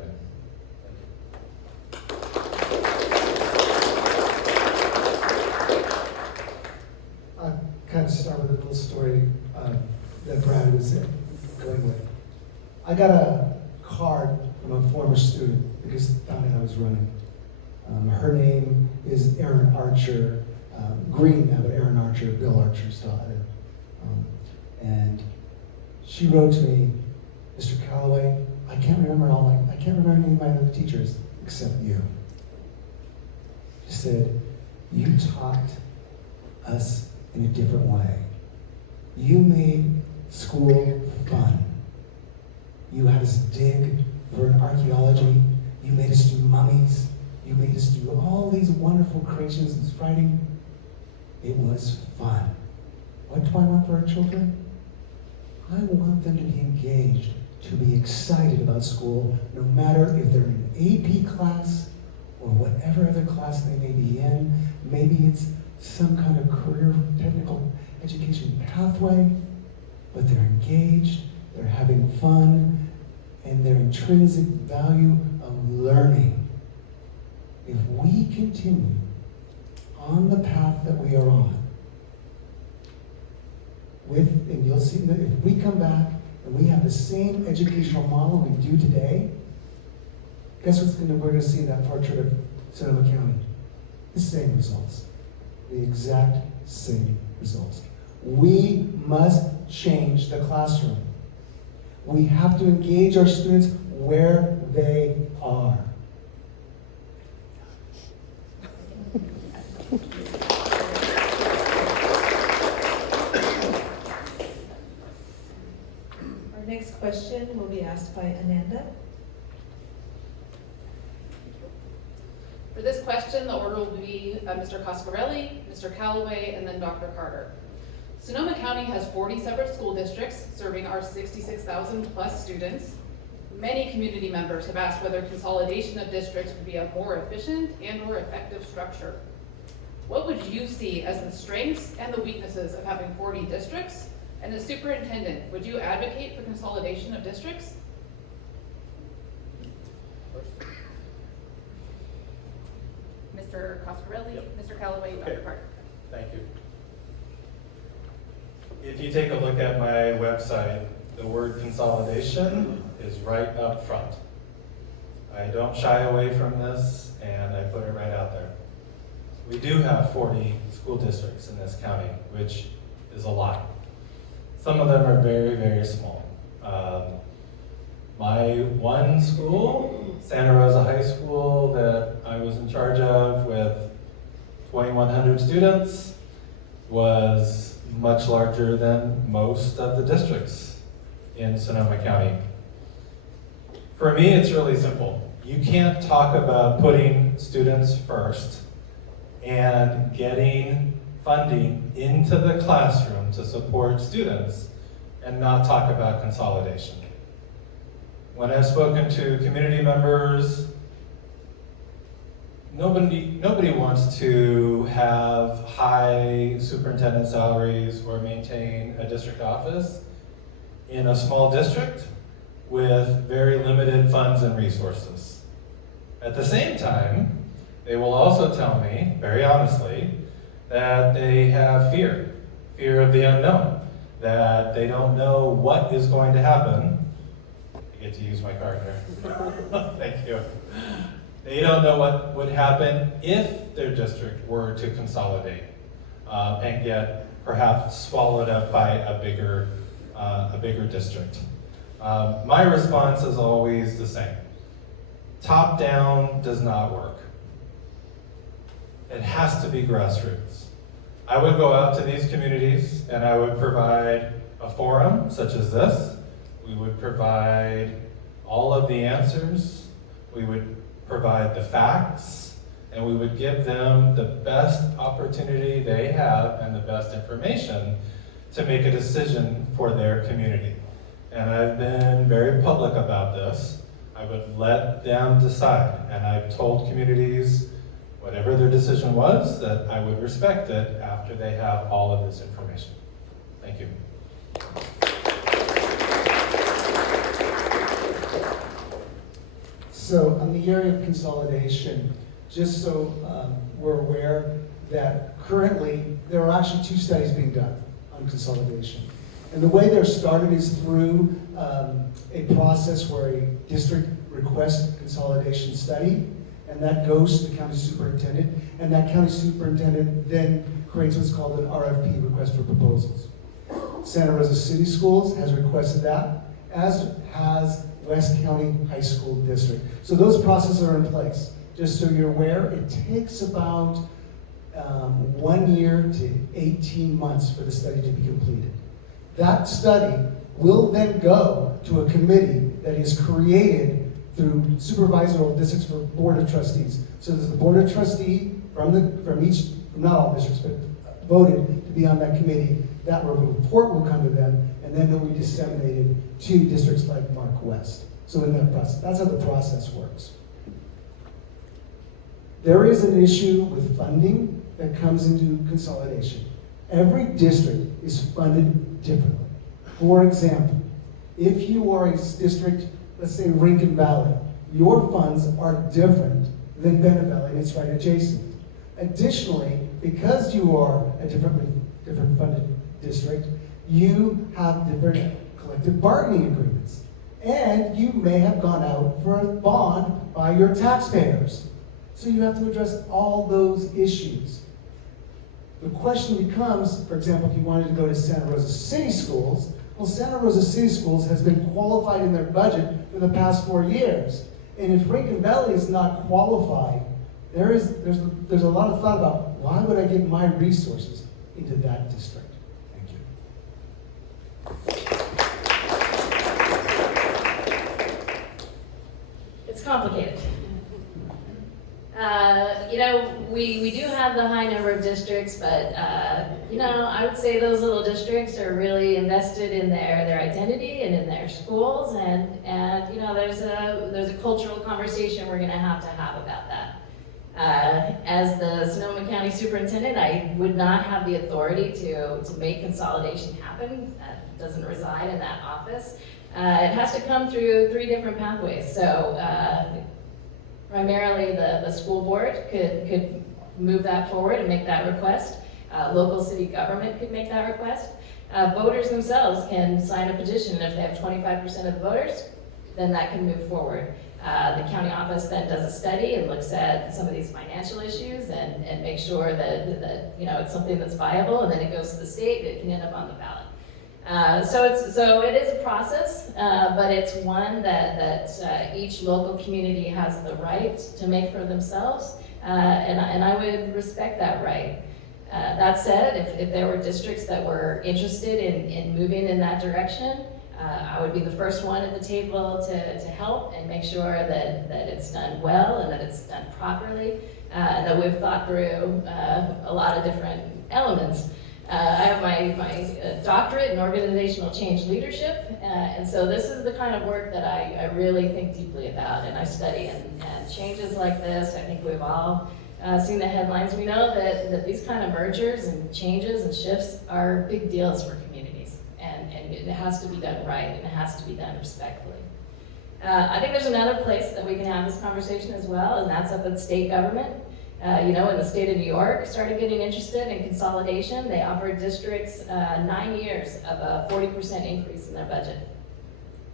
I'll kind of start with a little story that Brad was going with. I got a card from a former student because found out I was running. Her name is Erin Archer, Green now, but Erin Archer, Bill Archer's daughter. And she wrote to me, Mr. Calloway, I can't remember any of my other teachers except you. She said, you taught us in a different way. You made school fun. You had us dig for an archaeology. You made us do mummies. You made us do all these wonderful creations and writing. It was fun. What do I want for our children? I want them to be engaged, to be excited about school, no matter if they're in an AP class or whatever other class they may be in. Maybe it's some kind of career technical education pathway, but they're engaged, they're having fun, and their intrinsic value of learning. If we continue on the path that we are on, and you'll see that if we come back and we have the same educational model we do today, guess what we're going to see in that portrait of Sonoma County? The same results. The exact same results. We must change the classroom. We have to engage our students where they are. Our next question will be asked by Ananda. For this question, the order will be Mr. Coscarelli, Mr. Calloway, and then Dr. Carter. Sonoma County has 40 separate school districts serving our 66,000 plus students. Many community members have asked whether consolidation of districts would be a more efficient and or effective structure. What would you see as the strengths and the weaknesses of having 40 districts? And as superintendent, would you advocate for consolidation of districts? Mr. Coscarelli, Yep. Mr. Calloway, Okay. Dr. Carter. Thank you. If you take a look at my website, the word consolidation is right up front. I don't shy away from this, and I put it right out there. We do have 40 school districts in this county, which is a lot. Some of them are very, very small. My one school, Santa Rosa High School, that I was in charge of with 2,100 students, was much larger than most of the districts in Sonoma County. For me, it's really simple. You can't talk about putting students first and getting funding into the classroom to support students and not talk about consolidation. When I've spoken to community members, nobody wants to have high superintendent salaries or maintain a district office in a small district with very limited funds and resources. At the same time, they will also tell me, very honestly, that they have fear of the unknown, that they don't know what is going to happen. I get to use my card here. Thank you. They don't know what would happen if their district were to consolidate and get perhaps swallowed up by a bigger district. My response is always the same. Top down does not work. It has to be grassroots. I would go out to these communities and I would provide a forum such as this. We would provide all of the answers. We would provide the facts, and we would give them the best opportunity they have and the best information to make a decision for their community. And I've been very public about this. I would let them decide, and I've told communities whatever their decision was, that I would respect it after they have all of this information. Thank you. So on the area of consolidation, just so we're aware that currently there are actually 2 studies being done on consolidation. And the way they're started is through a process where a district requests a consolidation study, and that goes to the county superintendent, and that county superintendent then creates what's called an RFP, request for proposals. Santa Rosa City Schools has requested that, as has West County High School District. So those processes are in place. Just so you're aware, it takes about 1 year to 18 months for the study to be completed. That study will then go to a committee that is created through supervisory districts for Board of Trustees. So there's the Board of Trustee from not all districts, but voted to be on that committee. That report will come to them, and then they'll be disseminated to districts like Mark West. So in that process, that's how the process works. There is an issue with funding that comes into consolidation. Every district is funded differently. For example, if you are a district, let's say Rincon Valley, your funds are different than Bennett Valley, and it's right adjacent. Additionally, because you are a different funded district, you have different collective bargaining agreements. And you may have gone out for a bond by your taxpayers. So you have to address all those issues. The question becomes, for example, if you wanted to go to Santa Rosa City Schools, well, Santa Rosa City Schools has been qualified in their budget for the past 4 years. And if Rincon Valley is not qualified, there's a lot of thought about why would I give my resources into that district? Thank you. It's complicated. We do have the high number of districts, but I would say those little districts are really invested in their identity and in their schools, and there's a cultural conversation we're going to have about that. As the Sonoma County Superintendent, I would not have the authority to make consolidation happen. That doesn't reside in that office. It has to come through 3 different pathways. So primarily the school board could move that forward and make that request. Local city government could make that request. Voters themselves can sign a petition, and if they have 25% of the voters, then that can move forward. The county office then does a study and looks at some of these financial issues and make sure that it's something that's viable, and then it goes to the state. It can end up on the ballot. So it is a process, but it's one that each local community has the right to make for themselves, and I would respect that right. That said, if there were districts that were interested in moving in that direction, I would be the first one at the table to help and make sure that it's done well and that it's done properly, and that we've thought through a lot of different elements. I have my doctorate in organizational change leadership, and so this is the kind of work that I really think deeply about and I study. And changes like this, I think we've all seen the headlines. We know that these kind of mergers and changes and shifts are big deals for communities, and it has to be done right and it has to be done respectfully. I think there's another place that we can have this conversation as well, and that's up at state government. When the state of New York started getting interested in consolidation, they offered districts 9 years of a 40% increase in their budget.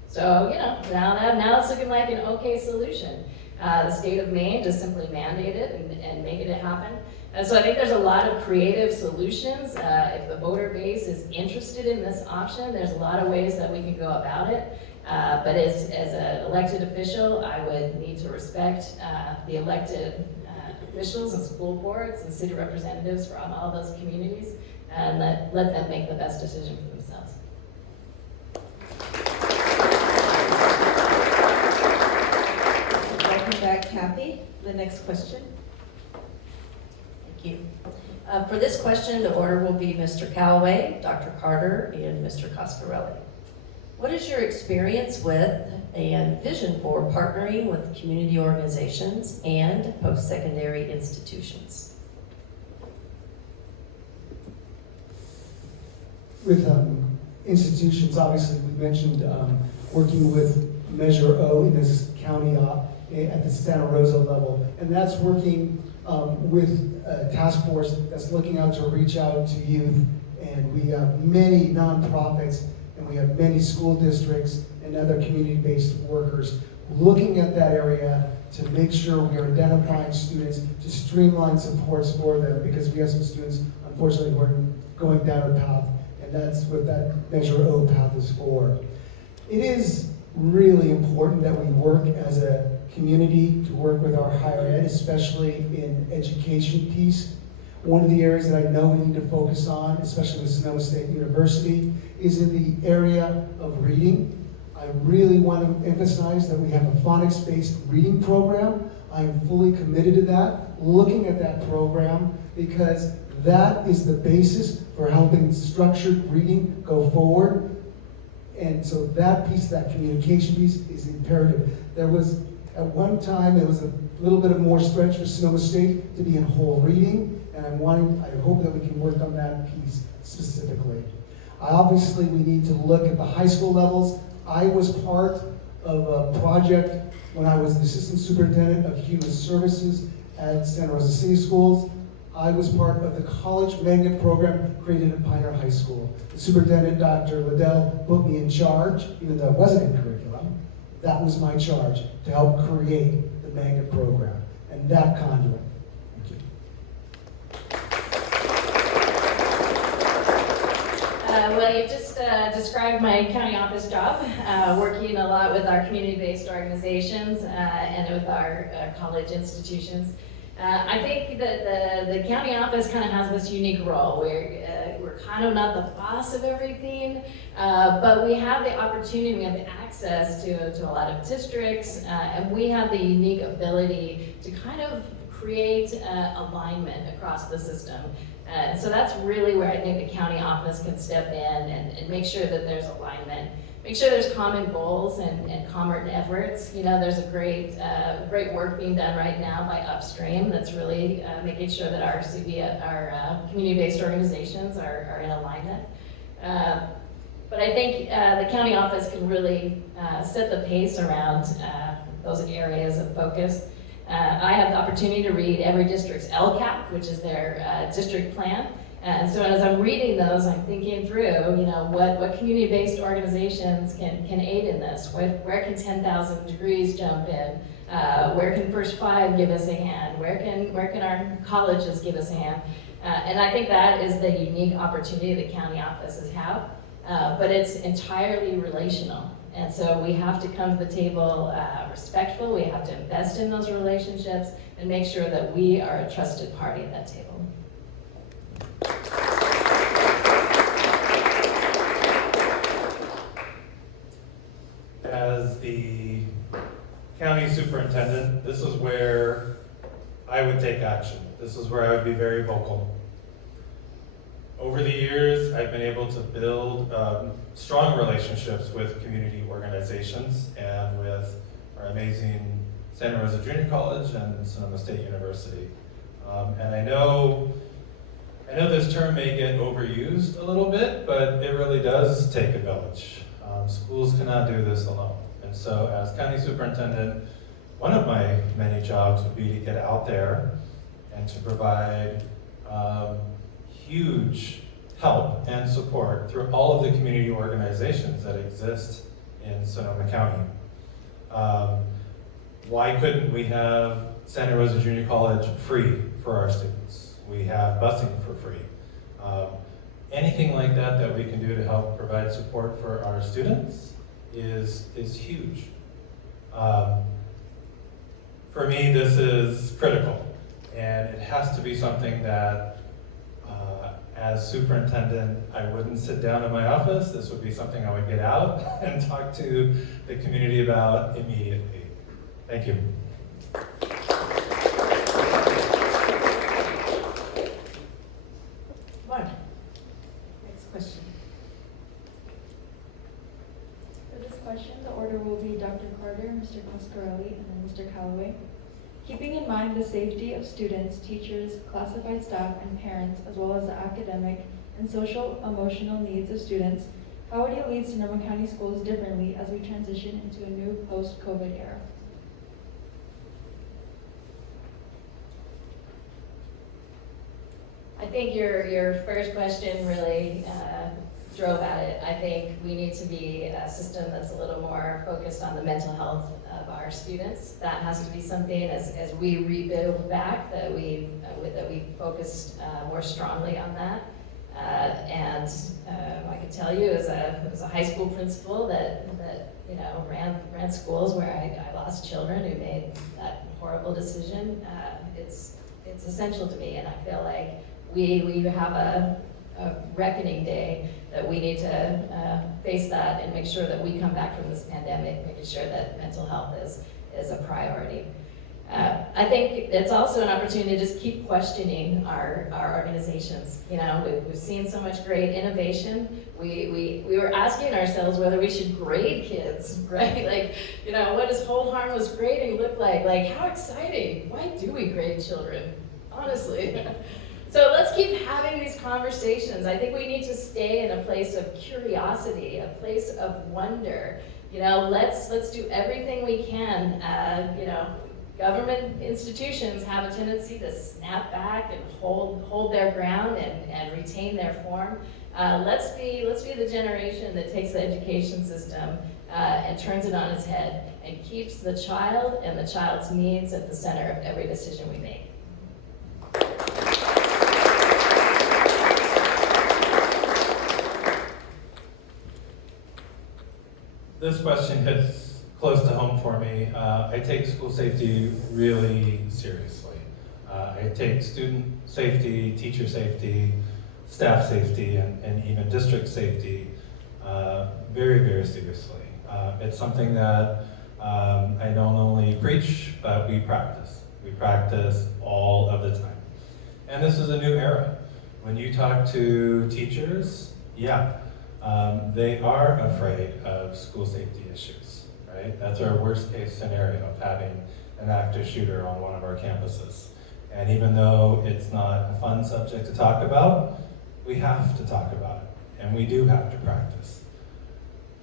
So, now it's looking like an okay solution. The state of Maine just simply mandate it and make it happen. And so I think there's a lot of creative solutions. If the voter base is interested in this option, there's a lot of ways that we can go about it. But as an elected official, I would need to respect the elected officials and school boards and city representatives from all those communities, and let them make the best decision for themselves. Welcome back, Kathy. The next question. Thank you. For this question, the order will be Mr. Callaway, Dr. Carter, and Mr. Coscarelli. What is your experience with and vision for partnering with community organizations and post-secondary institutions? With institutions, obviously, we mentioned working with Measure O in this county at the Santa Rosa level, and that's working with a task force that's looking out to reach out to youth, and we have many nonprofits, and we have many school districts and other community-based workers looking at that area to make sure we are identifying students to streamline supports for them, because we have some students, unfortunately, who are going down a path, and that's what that Measure O path is for. It is really important that we work as a community to work with our higher ed, especially in education piece. One of the areas that I know we need to focus on, especially with Sonoma State University, is in the area of reading. I really want to emphasize that we have a phonics-based reading program. I am fully committed to that, looking at that program, because that is the basis for helping structured reading go forward. And so that piece, that communication piece, is imperative. There was, at one time, there was a little bit of more stretch for Sonoma State to be in whole reading, and I hope that we can work on that piece specifically. Obviously, we need to look at the high school levels. I was part of a project when I was the assistant superintendent of human services at Santa Rosa City Schools. I was part of the college magnet program created at Pioneer High School. The superintendent, Dr. Liddell, put me in charge, even though it wasn't in curriculum. That was my charge, to help create the magnet program and that conduit. Thank you. Well, you just described my county office job, working a lot with our community-based organizations and with our college institutions. I think that the county office kind of has this unique role where we're kind of not the boss of everything, but we have the opportunity, we have the access to a lot of districts, and we have the unique ability to kind of create alignment across the system. And so that's really where I think the county office can step in and make sure that there's alignment. Make sure there's common goals and common efforts. There's a great work being done right now by Upstream that's really making sure that our community-based organizations are in alignment. But I think the county office can really set the pace around those areas of focus. I have the opportunity to read every district's LCAP, which is their district plan. And so as I'm reading those, I'm thinking through, what community-based organizations can aid in this? Where can 10,000 Degrees jump in? Where can First Five give us a hand? Where can our colleges give us a hand? And I think that is the unique opportunity that county offices have, but it's entirely relational. And so we have to come to the table respectful. We have to invest in those relationships and make sure that we are a trusted party at that table. the county superintendent, this is where I would take action. This is where I would be very vocal. Over the years, I've been able to build strong relationships with community organizations and with our amazing Santa Rosa Junior College and Sonoma State University. And I know this term may get overused a little bit, but it really does take a village. Schools cannot do this alone. And so as county superintendent, one of my many jobs would be to get out there and to provide huge help and support through all of the community organizations that exist in Sonoma County. Why couldn't we have Santa Rosa Junior College free for our students? We have busing for free. Anything like that that we can do to help provide support for our students is huge. For me, this is critical, and it has to be something that as superintendent, I wouldn't sit down in my office. This would be something I would get out and talk to the community about immediately. Thank you. One. Next question. For this question, the order will be Dr. Carter, Mr. Pasquarelli, and then Mr. Callaway. Keeping in mind the safety of students, teachers, classified staff, and parents, as well as the academic and social emotional needs of students, how would you lead Sonoma County Schools differently as we transition into a new post-COVID era? I think your first question really drove at it. I think we need to be a system that's a little more focused on the mental health of our students. That has to be something as we rebuild back that we focused more strongly on that. And I can tell you as a high school principal that ran schools where I lost children who made that horrible decision. It's essential to me, and I feel like we have a reckoning day that we need to face that and make sure that we come back from this pandemic, making sure that mental health is a priority. I think it's also an opportunity to just keep questioning our organizations. We've seen so much great innovation. We were asking ourselves whether we should grade kids, right? What does whole harmless grading look like? How exciting. Why do we grade children? Honestly. So let's keep having these conversations. I think we need to stay in a place of curiosity, a place of wonder. Let's do everything we can. Government institutions have a tendency to snap back and hold their ground and retain their form. Let's be the generation that takes the education system and turns it on its head and keeps the child and the child's needs at the center of every decision we make. This question hits close to home for me. I take school safety really seriously. I take student safety, teacher safety, staff safety, and even district safety very, very seriously. It's something that I don't only preach, but we practice. We practice all of the time. And this is a new era. When you talk to teachers, they are afraid of school safety issues, right? That's our worst case scenario of having an active shooter on one of our campuses. And even though it's not a fun subject to talk about, we have to talk about it, and we do have to practice.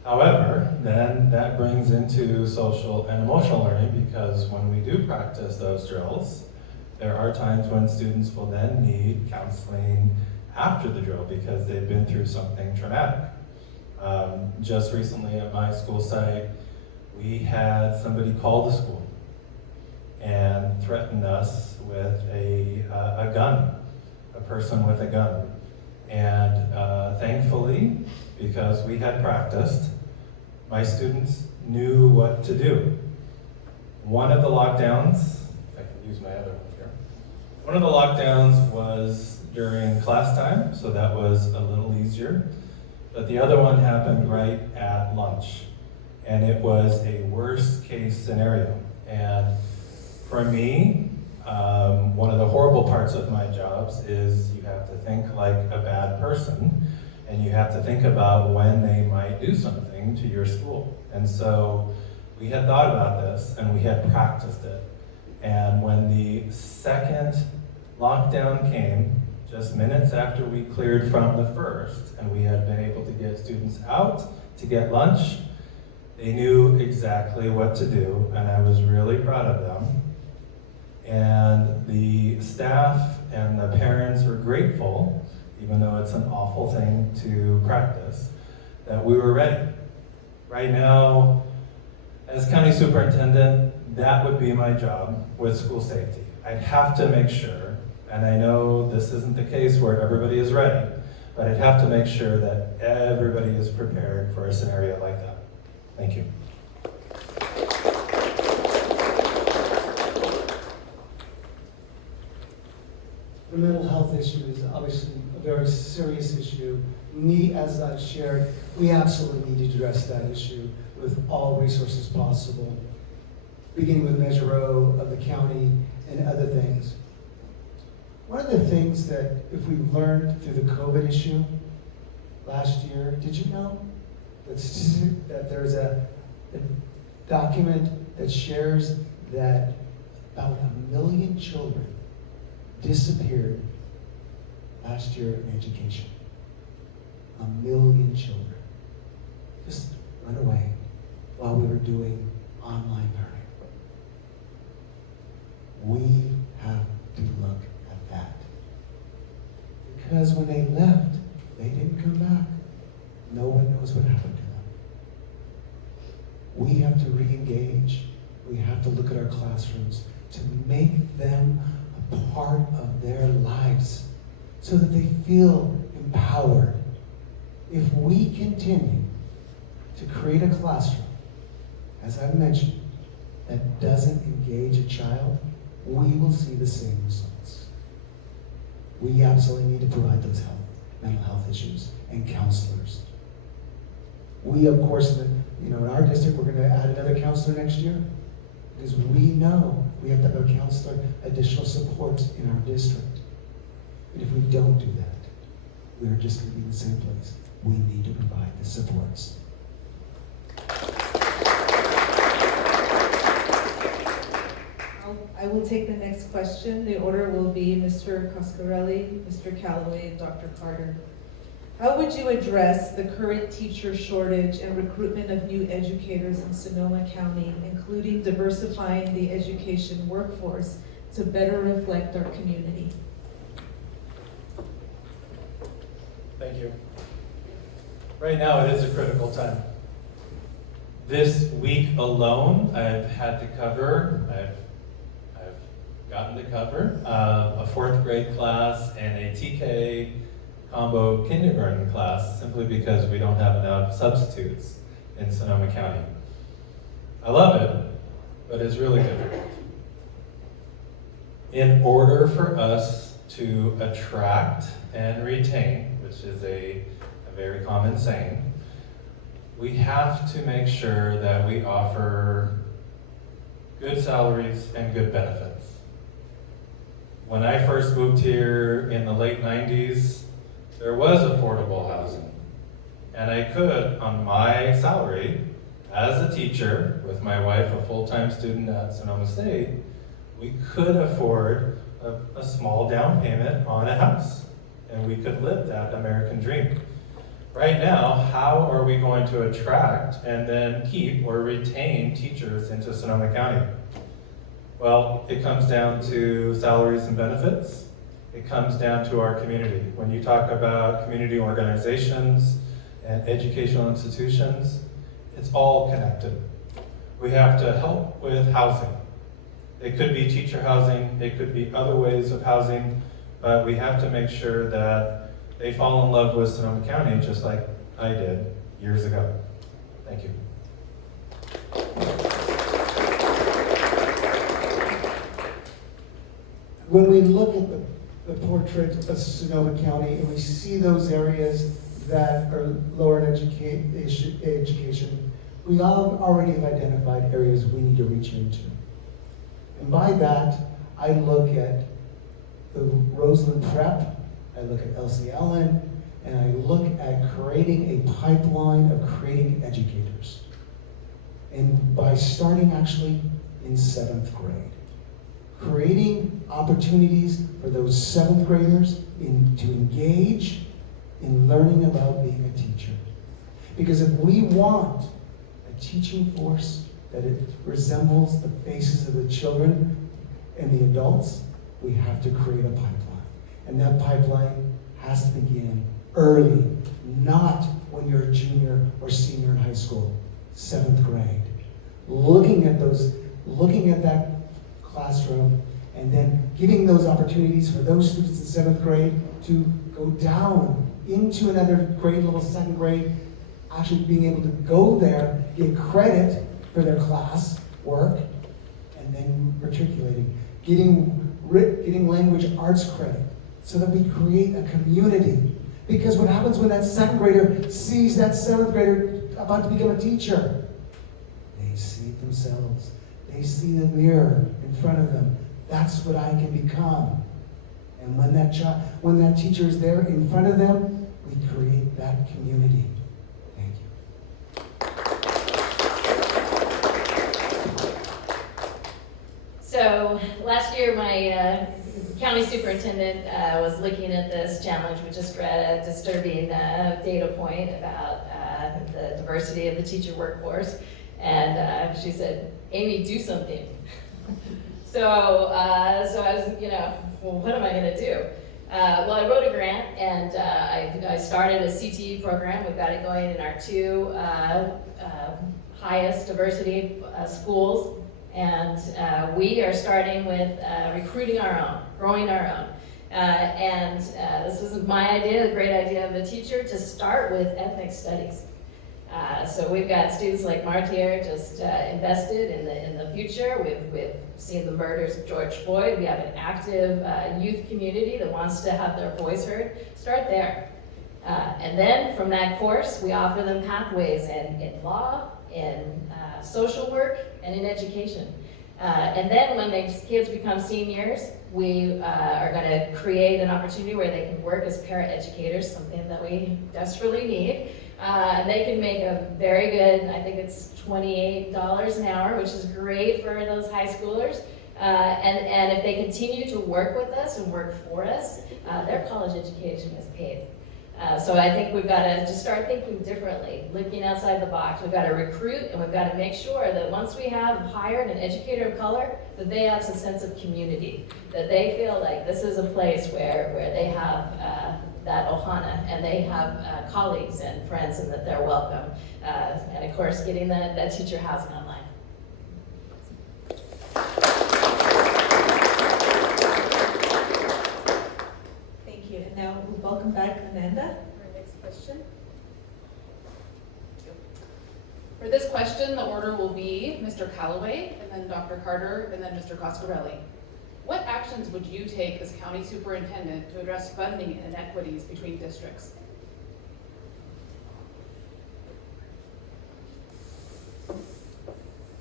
However, then that brings into social and emotional learning, because when we do practice those drills, there are times when students will then need counseling after the drill because they've been through something traumatic. Just recently at my school site, we had somebody call the school and threaten us with a gun, a person with a gun. And thankfully, because we had practiced, my students knew what to do. One of the lockdowns, if I can use my other one here, one of the lockdowns was during class time, so that was a little easier. But the other one happened right at lunch. and it was a worst case scenario. And for me, one of the horrible parts of my jobs is you have to think like a bad person, and you have to think about when they might do something to your school. And so we had thought about this, and we had practiced it. And when the second lockdown came, just minutes after we cleared from the first, and we had been able to get students out to get lunch, they knew exactly what to do, and I was really proud of them. And the staff and the parents were grateful, even though it's an awful thing to practice, that we were ready. Right now, as county superintendent, that would be my job with school safety. I'd have to make sure, and I know this isn't the case where everybody is ready, but I'd have to make sure that everybody is prepared for a scenario like that. Thank you. The mental health issue is obviously a very serious issue. As I've shared, we absolutely need to address that issue with all resources possible, beginning with Measure O of the county and other things. One of the things that, if we've learned through the COVID issue last year, did you know that there's a document that shares that about 1 million children disappeared last year in education? 1 million children just went away while we were doing online learning. We have to look at that. Because when they left, they didn't come back. No one knows what happened to them. We have to re-engage. We have to look at our classrooms to make them a part of their lives so that they feel empowered. If we continue to create a classroom, as I've mentioned, that doesn't engage a child, we will see the same results. We absolutely need to provide those mental health issues and counselors. We, of course, in our district, we're going to add another counselor next year because we know we have to have a counselor, additional support in our district. And if we don't do that, we're just going to be in the same place. We need to provide the supports. I will take the next question. The order will be Mr. Coscarelli, Mr. Callaway, and Dr. Carter. How would you address the current teacher shortage and recruitment of new educators in Sonoma County, including diversifying the education workforce to better reflect our community? Thank you. Right now, it is a critical time. This week alone, I've had to cover, I've gotten to cover a 4th grade class and a TK combo kindergarten class simply because we don't have enough substitutes in Sonoma County. I love it, but it's really difficult. In order for us to attract and retain, which is a very common saying, we have to make sure that we offer good salaries and good benefits. When I first moved here in the late 90s, there was affordable housing. And I could, on my salary, as a teacher, with my wife, a full-time student at Sonoma State, we could afford a small down payment on a house. And we could live that American dream. Right now, how are we going to attract and then keep or retain teachers into Sonoma County? Well, it comes down to salaries and benefits. It comes down to our community. When you talk about community organizations and educational institutions, it's all connected. We have to help with housing. It could be teacher housing, it could be other ways of housing, but we have to make sure that they fall in love with Sonoma County just like I did years ago. Thank you. When we look at the portrait of Sonoma County and we see those areas that are lower in education, we all already have identified areas we need to reach into. And by that, I look at the Roseland Prep, I look at Elsie Ellen, and I look at creating a pipeline of creating educators. And by starting actually in 7th grade, creating opportunities for those 7th graders to engage in learning about being a teacher. Because if we want a teaching force that it resembles the faces of the children and the adults, we have to create a pipeline. And that pipeline has to begin early, not when you're a junior or senior in high school, 7th grade. Looking at that classroom and then giving those opportunities for those students in 7th grade to go down into another grade level, 2nd grade, actually being able to go there, get credit for their class work, and then matriculating, getting language arts credit, so that we create a community. Because what happens when that 2nd grader sees that 7th grader about to become a teacher? They see it themselves. They see the mirror in front of them. That's what I can become. And when that teacher is there in front of them, we create that community. Thank you. So last year, my county superintendent was looking at this challenge. We just read a disturbing data point about the diversity of the teacher workforce. And she said, Amy, do something. So I was, well, what am I going to do? Well, I wrote a grant, and I started a CTE program. We've got it going in our 2 highest diversity schools, and we are starting with recruiting our own, growing our own. And this was my idea, the great idea of a teacher, to start with ethnic studies. So we've got students like Martier just invested in the future. We've seen the murders of George Floyd. We have an active youth community that wants to have their voice heard. Start there. And then from that course, we offer them pathways in law, in social work, and in education. And then when these kids become seniors, we are going to create an opportunity where they can work as paraeducators, something that we desperately need. And they can make a very good, I think it's $28 an hour, which is great for those high schoolers. And if they continue to work with us and work for us, their college education is paid. So I think we've got to just start thinking differently, looking outside the box. We've got to recruit, and we've got to make sure that once we have hired an educator of color, that they have some sense of community, that they feel like this is a place where they have that ohana, and they have colleagues and friends, and that they're welcome. And of course, getting that teacher housing online. Thank you. And now we welcome back Amanda. Our next question. For this question, the order will be Mr. Callaway, and then Dr. Carter, and then Mr. Coscarelli. What actions would you take as county superintendent to address funding inequities between districts?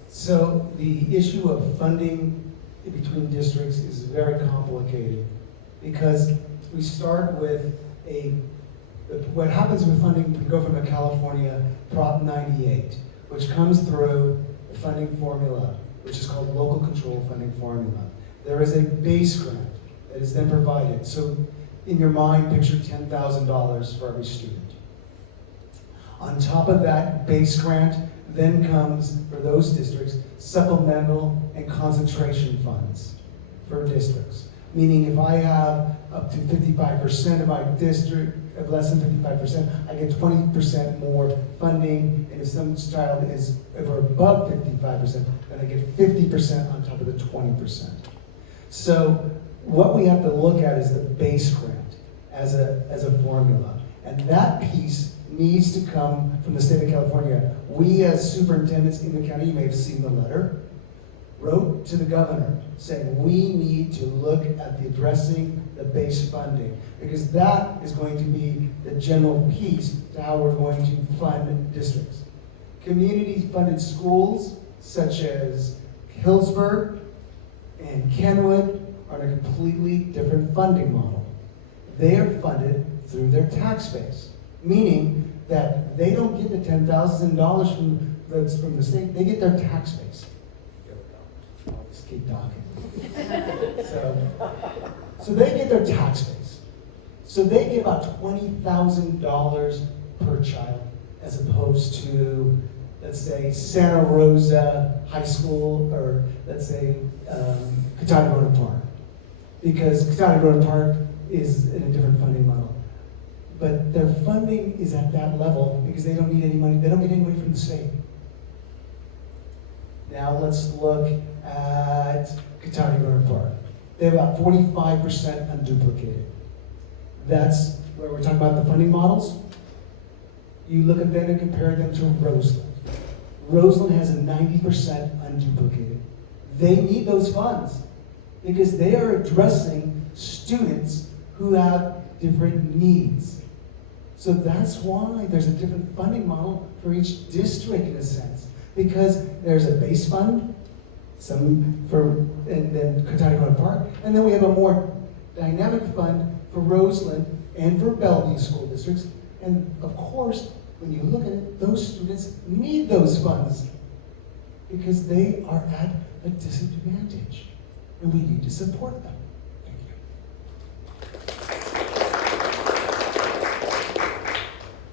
So the issue of funding between districts is very complicated, because we start with what happens with funding. We go from a California Prop 98, which comes through the funding formula, which is called local control funding formula. There is a base grant that is then provided. So in your mind, picture $10,000 for every student. On top of that base grant, then comes, for those districts, supplemental and concentration funds for districts. Meaning if I have up to 55% of my district, of less than 55%, I get 20% more funding, and if some child is over above 55%, then I get 50% on top of the 20%. So what we have to look at is the base grant as a formula. And that piece needs to come from the state of California. We as superintendents in the county, you may have seen the letter, wrote to the governor saying we need to look at the addressing the base funding, because that is going to be the general piece to how we're going to fund districts. Community-funded schools such as Hillsburg and Kenwood are in a completely different funding model. They are funded through their tax base, meaning that they don't get the $10,000 from the state, they get their tax base. I'll just keep talking. So they get their tax base. So they get about $20,000 per child, as opposed to, let's say, Santa Rosa High School, or let's say Cottonwood Park, because Cottonwood Park is in a different funding model. But their funding is at that level because they don't need any money. They don't get any money from the state. Now let's look at Cottonwood Park. They have about 45% unduplicated. That's where we're talking about the funding models. You look at them and compare them to Roseland. Roseland has a 90% unduplicated. They need those funds because they are addressing students who have different needs. So that's why there's a different funding model for each district in a sense. Because there's a base fund, and then Cottonwood Park, and then we have a more dynamic fund for Roseland and for Bellevue school districts. And of course, when you look at it, those students need those funds because they are at a disadvantage, and we need to support them. Thank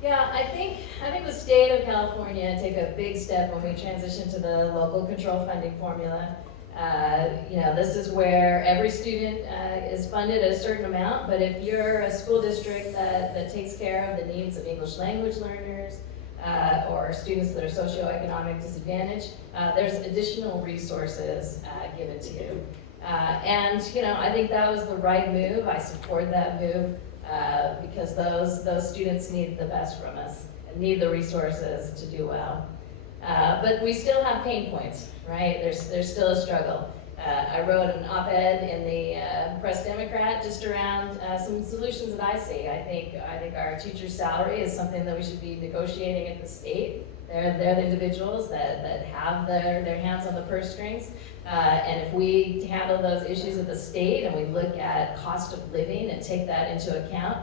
you. Yeah, I think the state of California took a big step when we transitioned to the local control funding formula. This is where every student is funded at a certain amount, but if you're a school district that takes care of the needs of English language learners or students that are socioeconomic disadvantaged, there's additional resources given to you. I think that was the right move. I support that move because those students need the best from us and need the resources to do well. But we still have pain points, right? There's still a struggle. I wrote an op-ed in the Press Democrat just around some solutions that I see. I think our teacher's salary is something that we should be negotiating at the state. They're the individuals that have their hands on the purse strings. And if we handle those issues at the state and we look at cost of living and take that into account,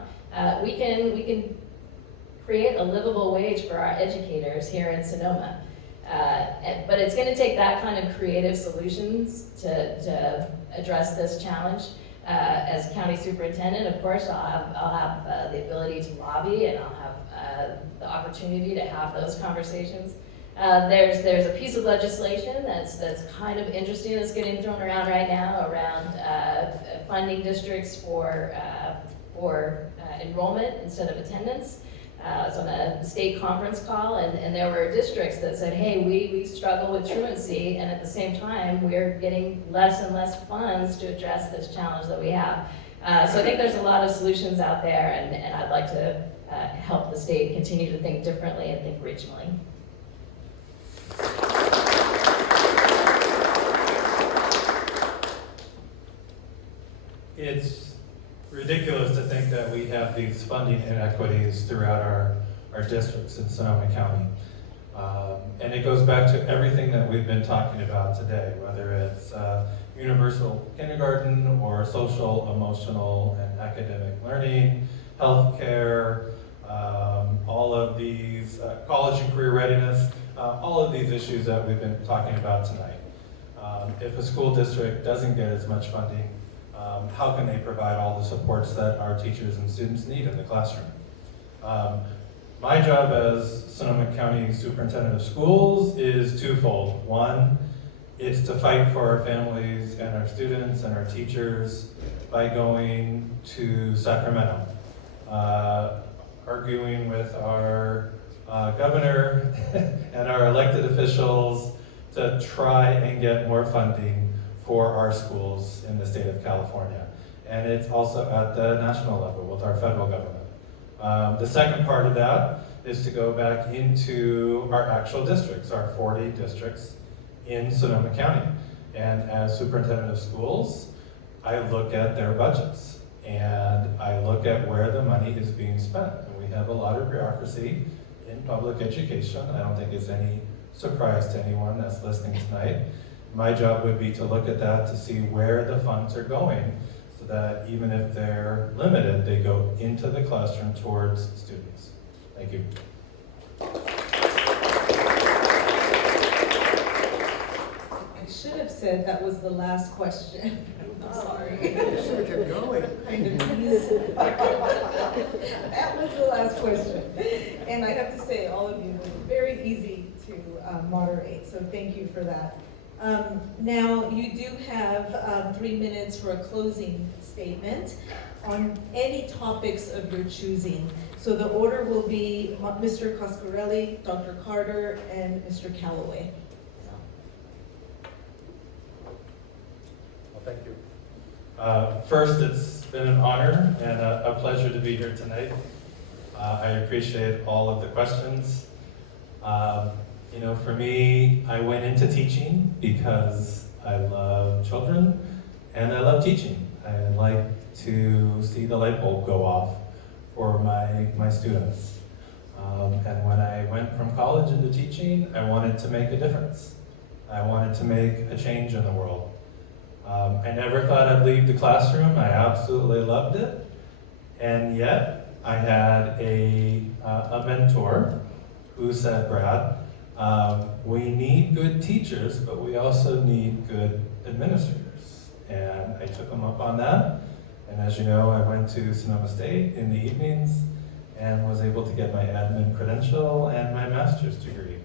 we can create a livable wage for our educators here in Sonoma. But it's going to take that kind of creative solutions to address this challenge. As county superintendent, of course, I'll have the ability to lobby, and I'll have the opportunity to have those conversations. There's a piece of legislation that's kind of interesting that's getting thrown around right now around funding districts for enrollment instead of attendance. I was on a state conference call, and there were districts that said, hey, we struggle with truancy, and at the same time, we're getting less and less funds to address this challenge that we have. So I think there's a lot of solutions out there, and I'd like to help the state continue to think differently and think regionally. It's ridiculous to think that we have these funding inequities throughout our districts in Sonoma County. And it goes back to everything that we've been talking about today, whether it's universal kindergarten or social, emotional, and academic learning, healthcare, all of these college and career readiness, all of these issues that we've been talking about tonight. If a school district doesn't get as much funding, how can they provide all the supports that our teachers and students need in the classroom? My job as Sonoma County Superintendent of Schools is twofold. One, it's to fight for our families and our students and our teachers by going to Sacramento, arguing with our governor and our elected officials to try and get more funding for our schools in the state of California. And it's also at the national level with our federal government. The second part of that is to go back into our actual districts, our 40 districts in Sonoma County. And as superintendent of schools, I look at their budgets and I look at where the money is being spent. And we have a lot of bureaucracy in public education. I don't think it's any surprise to anyone that's listening tonight. My job would be to look at that to see where the funds are going, so that even if they're limited, they go into the classroom towards students. Thank you. I should have said that was the last question. I'm sorry. Should have kept going. Kind of teased. That was the last question. And I have to say, all of you were very easy to moderate, so thank you for that. Now, you do have 3 minutes for a closing statement on any topics of your choosing. So the order will be Mr. Coscarelli, Dr. Carter, and Mr. Callaway. Well, thank you. First, it's been an honor and a pleasure to be here tonight. I appreciate all of the questions. You know, for me, I went into teaching because I love children and I love teaching. I like to see the light bulb go off for my students. And when I went from college into teaching, I wanted to make a difference. I wanted to make a change in the world. I never thought I'd leave the classroom. I absolutely loved it. And yet, I had a mentor who said, Brad, we need good teachers, but we also need good administrators. And I took him up on that. And as you know, I went to Sonoma State in the evenings and was able to get my admin credential and my master's degree.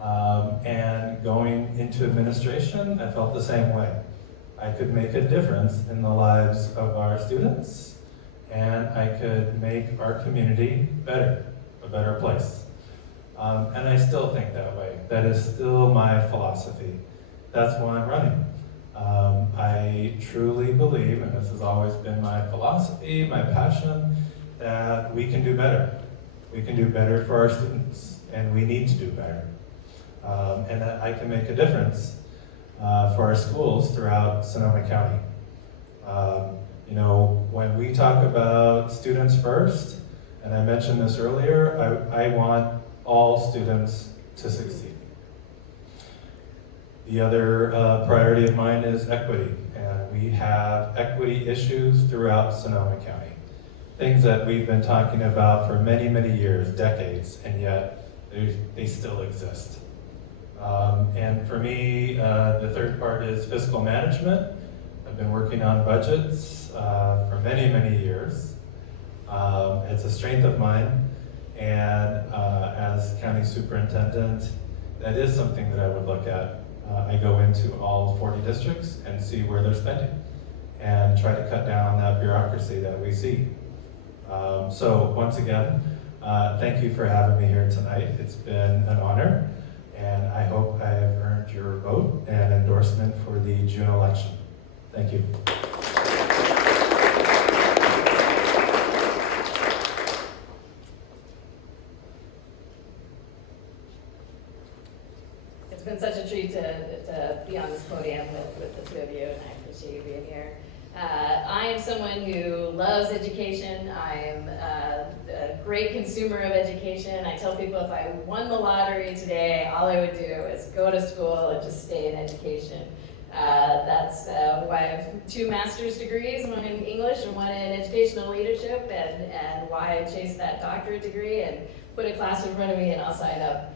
And going into administration, I felt the same way. I could make a difference in the lives of our students, and I could make our community better, a better place. And I still think that way. That is still my philosophy. That's why I'm running. I truly believe, and this has always been my philosophy, my passion, that we can do better. We can do better for our students, and we need to do better. And that I can make a difference for our schools throughout Sonoma County. You know, when we talk about students first, and I mentioned this earlier, I want all students to succeed. The other priority of mine is equity, and we have equity issues throughout Sonoma County. Things that we've been talking about for many, many years, decades, and yet they still exist. And for me, the third part is fiscal management. I've been working on budgets for many, many years. It's a strength of mine, and as county superintendent, that is something that I would look at. I go into all 40 districts and see where they're spending and try to cut down on that bureaucracy that we see. So once again, thank you for having me here tonight. It's been an honor, and I hope I have earned your vote and endorsement for the June election. Thank you. It's been such a treat to be on this podium with the two of you, and I appreciate you being here. I am someone who loves education. I am a great consumer of education. I tell people if I won the lottery today, all I would do is go to school and just stay in education. That's why I have 2 master's degrees, one in English and one in educational leadership, and why I chased that doctorate degree and put a class in front of me and I'll sign up.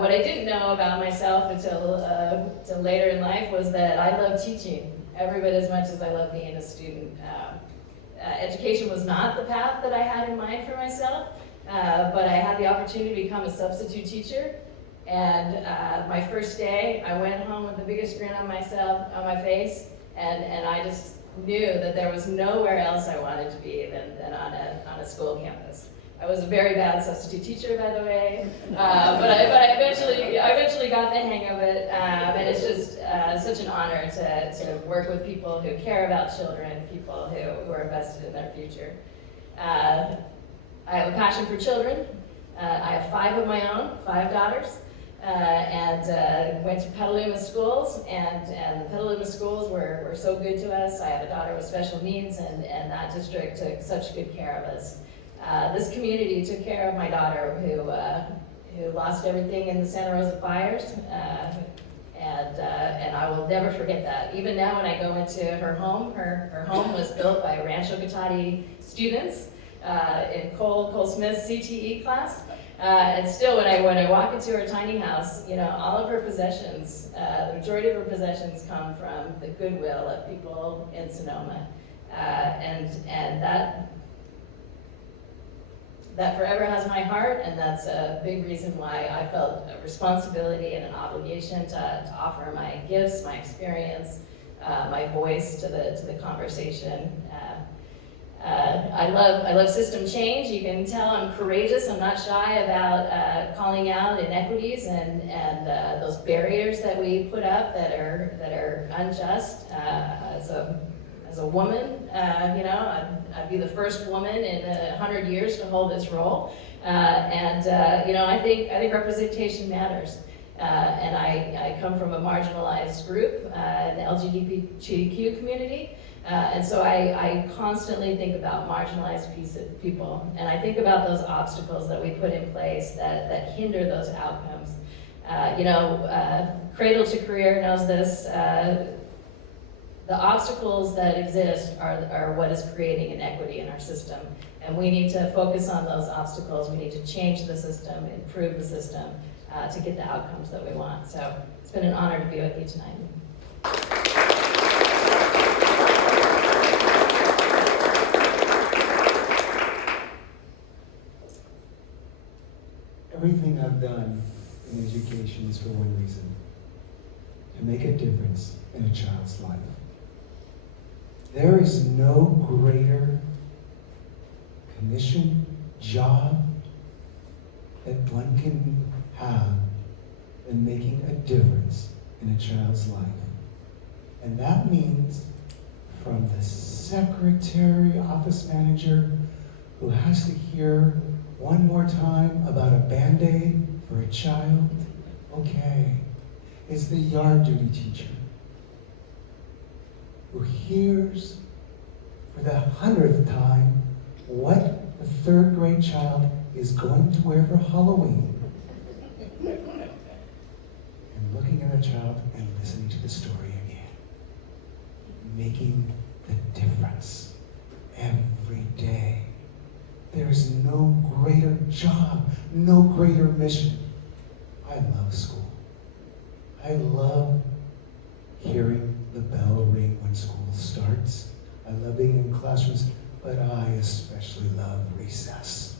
What I didn't know about myself until later in life was that I love teaching every bit as much as I love being a student. Education was not the path that I had in mind for myself, but I had the opportunity to become a substitute teacher. And my first day, I went home with the biggest grin on my face, and I just knew that there was nowhere else I wanted to be than on a school campus. I was a very bad substitute teacher, by the way, but I eventually got the hang of it, and it's just such an honor to work with people who care about children, people who are invested in their future. I have a passion for children. I have 5 of my own, 5 daughters, and went to Petaluma schools, and the Petaluma schools were so good to us. I have a daughter with special needs, and that district took such good care of us. This community took care of my daughter who lost everything in the Santa Rosa fires. And I will never forget that. Even now when I go into her home was built by Rancho Cotati students in Cole Smith's CTE class. And still when I walk into her tiny house, you know, all of her possessions, the majority of her possessions come from the goodwill of people in Sonoma. And that forever has my heart, and that's a big reason why I felt a responsibility and an obligation to offer my gifts, my experience, my voice to the conversation. I love system change. You can tell I'm courageous. I'm not shy about calling out inequities and those barriers that we put up that are unjust. As a woman, you know, I'd be the first woman in 100 years to hold this role, you know, I think representation matters. And I come from a marginalized group, the LGBTQ community, and so I constantly think about marginalized people, and I think about those obstacles that we put in place that hinder those outcomes. You know, Cradle to Career knows this. The obstacles that exist are what is creating inequity in our system. And we need to focus on those obstacles. We need to change the system, improve the system to get the outcomes that we want. So it's been an honor to be with you tonight. Everything I've done in education is for one reason: to make a difference in a child's life. There is no greater commission, job that one can have than making a difference in a child's life. And that means from the secretary, office manager, who has to hear one more time about a Band-Aid for a child, okay. It's the yard duty teacher who hears for the 100th time what the 3rd grade child is going to wear for Halloween. And looking at the child and listening to the story again. Making the difference every day. There is no greater job, no greater mission. I love school. I love hearing the bell ring when school starts. I love being in classrooms, but I especially love recess.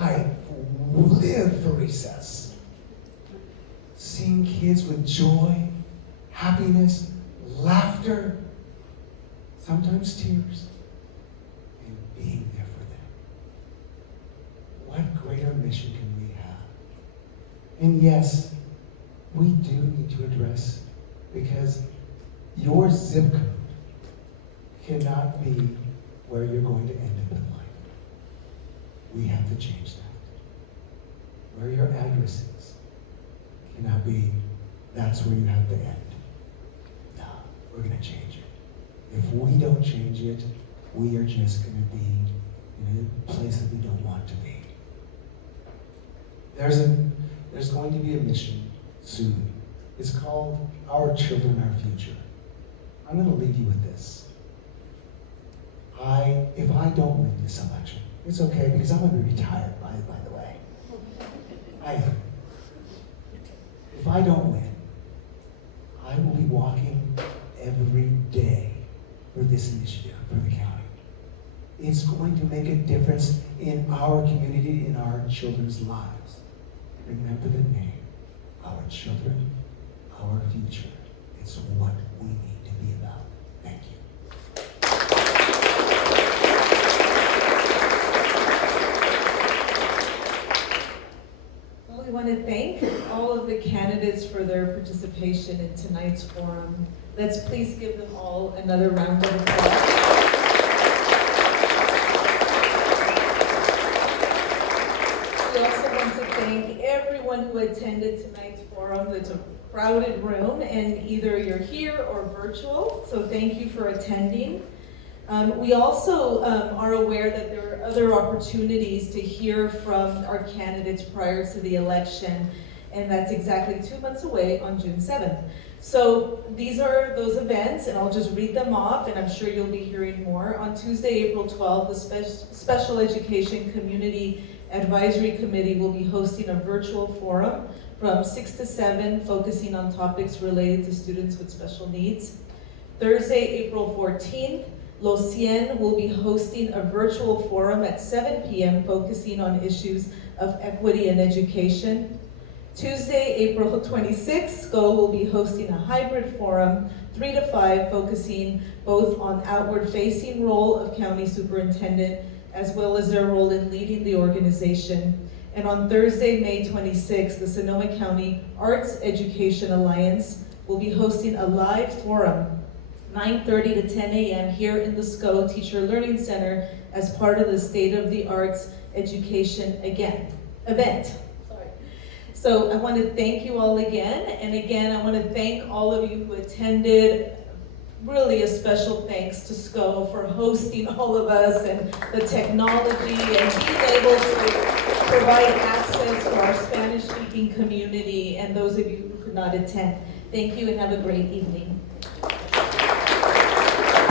I live for recess. Seeing kids with joy, happiness, laughter, sometimes tears, and being there for them. What greater mission can we have? And yes, we do need to address, because your zip code cannot be where you're going to end up in life. We have to change that. Where your address is cannot be, that's where you have to end. No, we're going to change it. If we don't change it, we are just going to be in a place that we don't want to be. There's going to be a mission soon. It's called Our Children, Our Future. I'm going to leave you with this. If I don't win this election, it's okay, because I'm going to be retired, by the way. If I don't win, I will be walking every day for this initiative for the county. It's going to make a difference in our community, in our children's lives. Remember the name, Our Children, Our Future. It's what we need to be about. Thank you. Well, we want to thank all of the candidates for their participation in tonight's forum. Let's please give them all another round of applause. We also want to thank everyone who attended tonight's forum. It's a crowded room, and either you're here or virtual, so thank you for attending. We also are aware that there are other opportunities to hear from our candidates prior to the election, and that's exactly 2 months away on June 7th. So these are those events, and I'll just read them off, and I'm sure you'll be hearing more. On Tuesday, April 12th, the Special Education Community Advisory Committee will be hosting a virtual forum from 6 to 7, focusing on topics related to students with special needs. Thursday, April 14th, Los 100 will be hosting a virtual forum at 7 p.m. focusing on issues of equity and education. Tuesday, April 26th, SCO will be hosting a hybrid forum, 3 to 5, focusing both on outward-facing role of county superintendent as well as their role in leading the organization. And on Thursday, May 26th, the Sonoma County Arts Education Alliance will be hosting a live forum, 9:30 to 10 a.m. here in the SCO Teacher Learning Center as part of the State of the Arts Education event. So I want to thank you all again, and again, I want to thank all of you who attended. Really a special thanks to SCO for hosting all of us and the technology and being able to provide access to our Spanish-speaking community and those of you who could not attend. Thank you and have a great evening.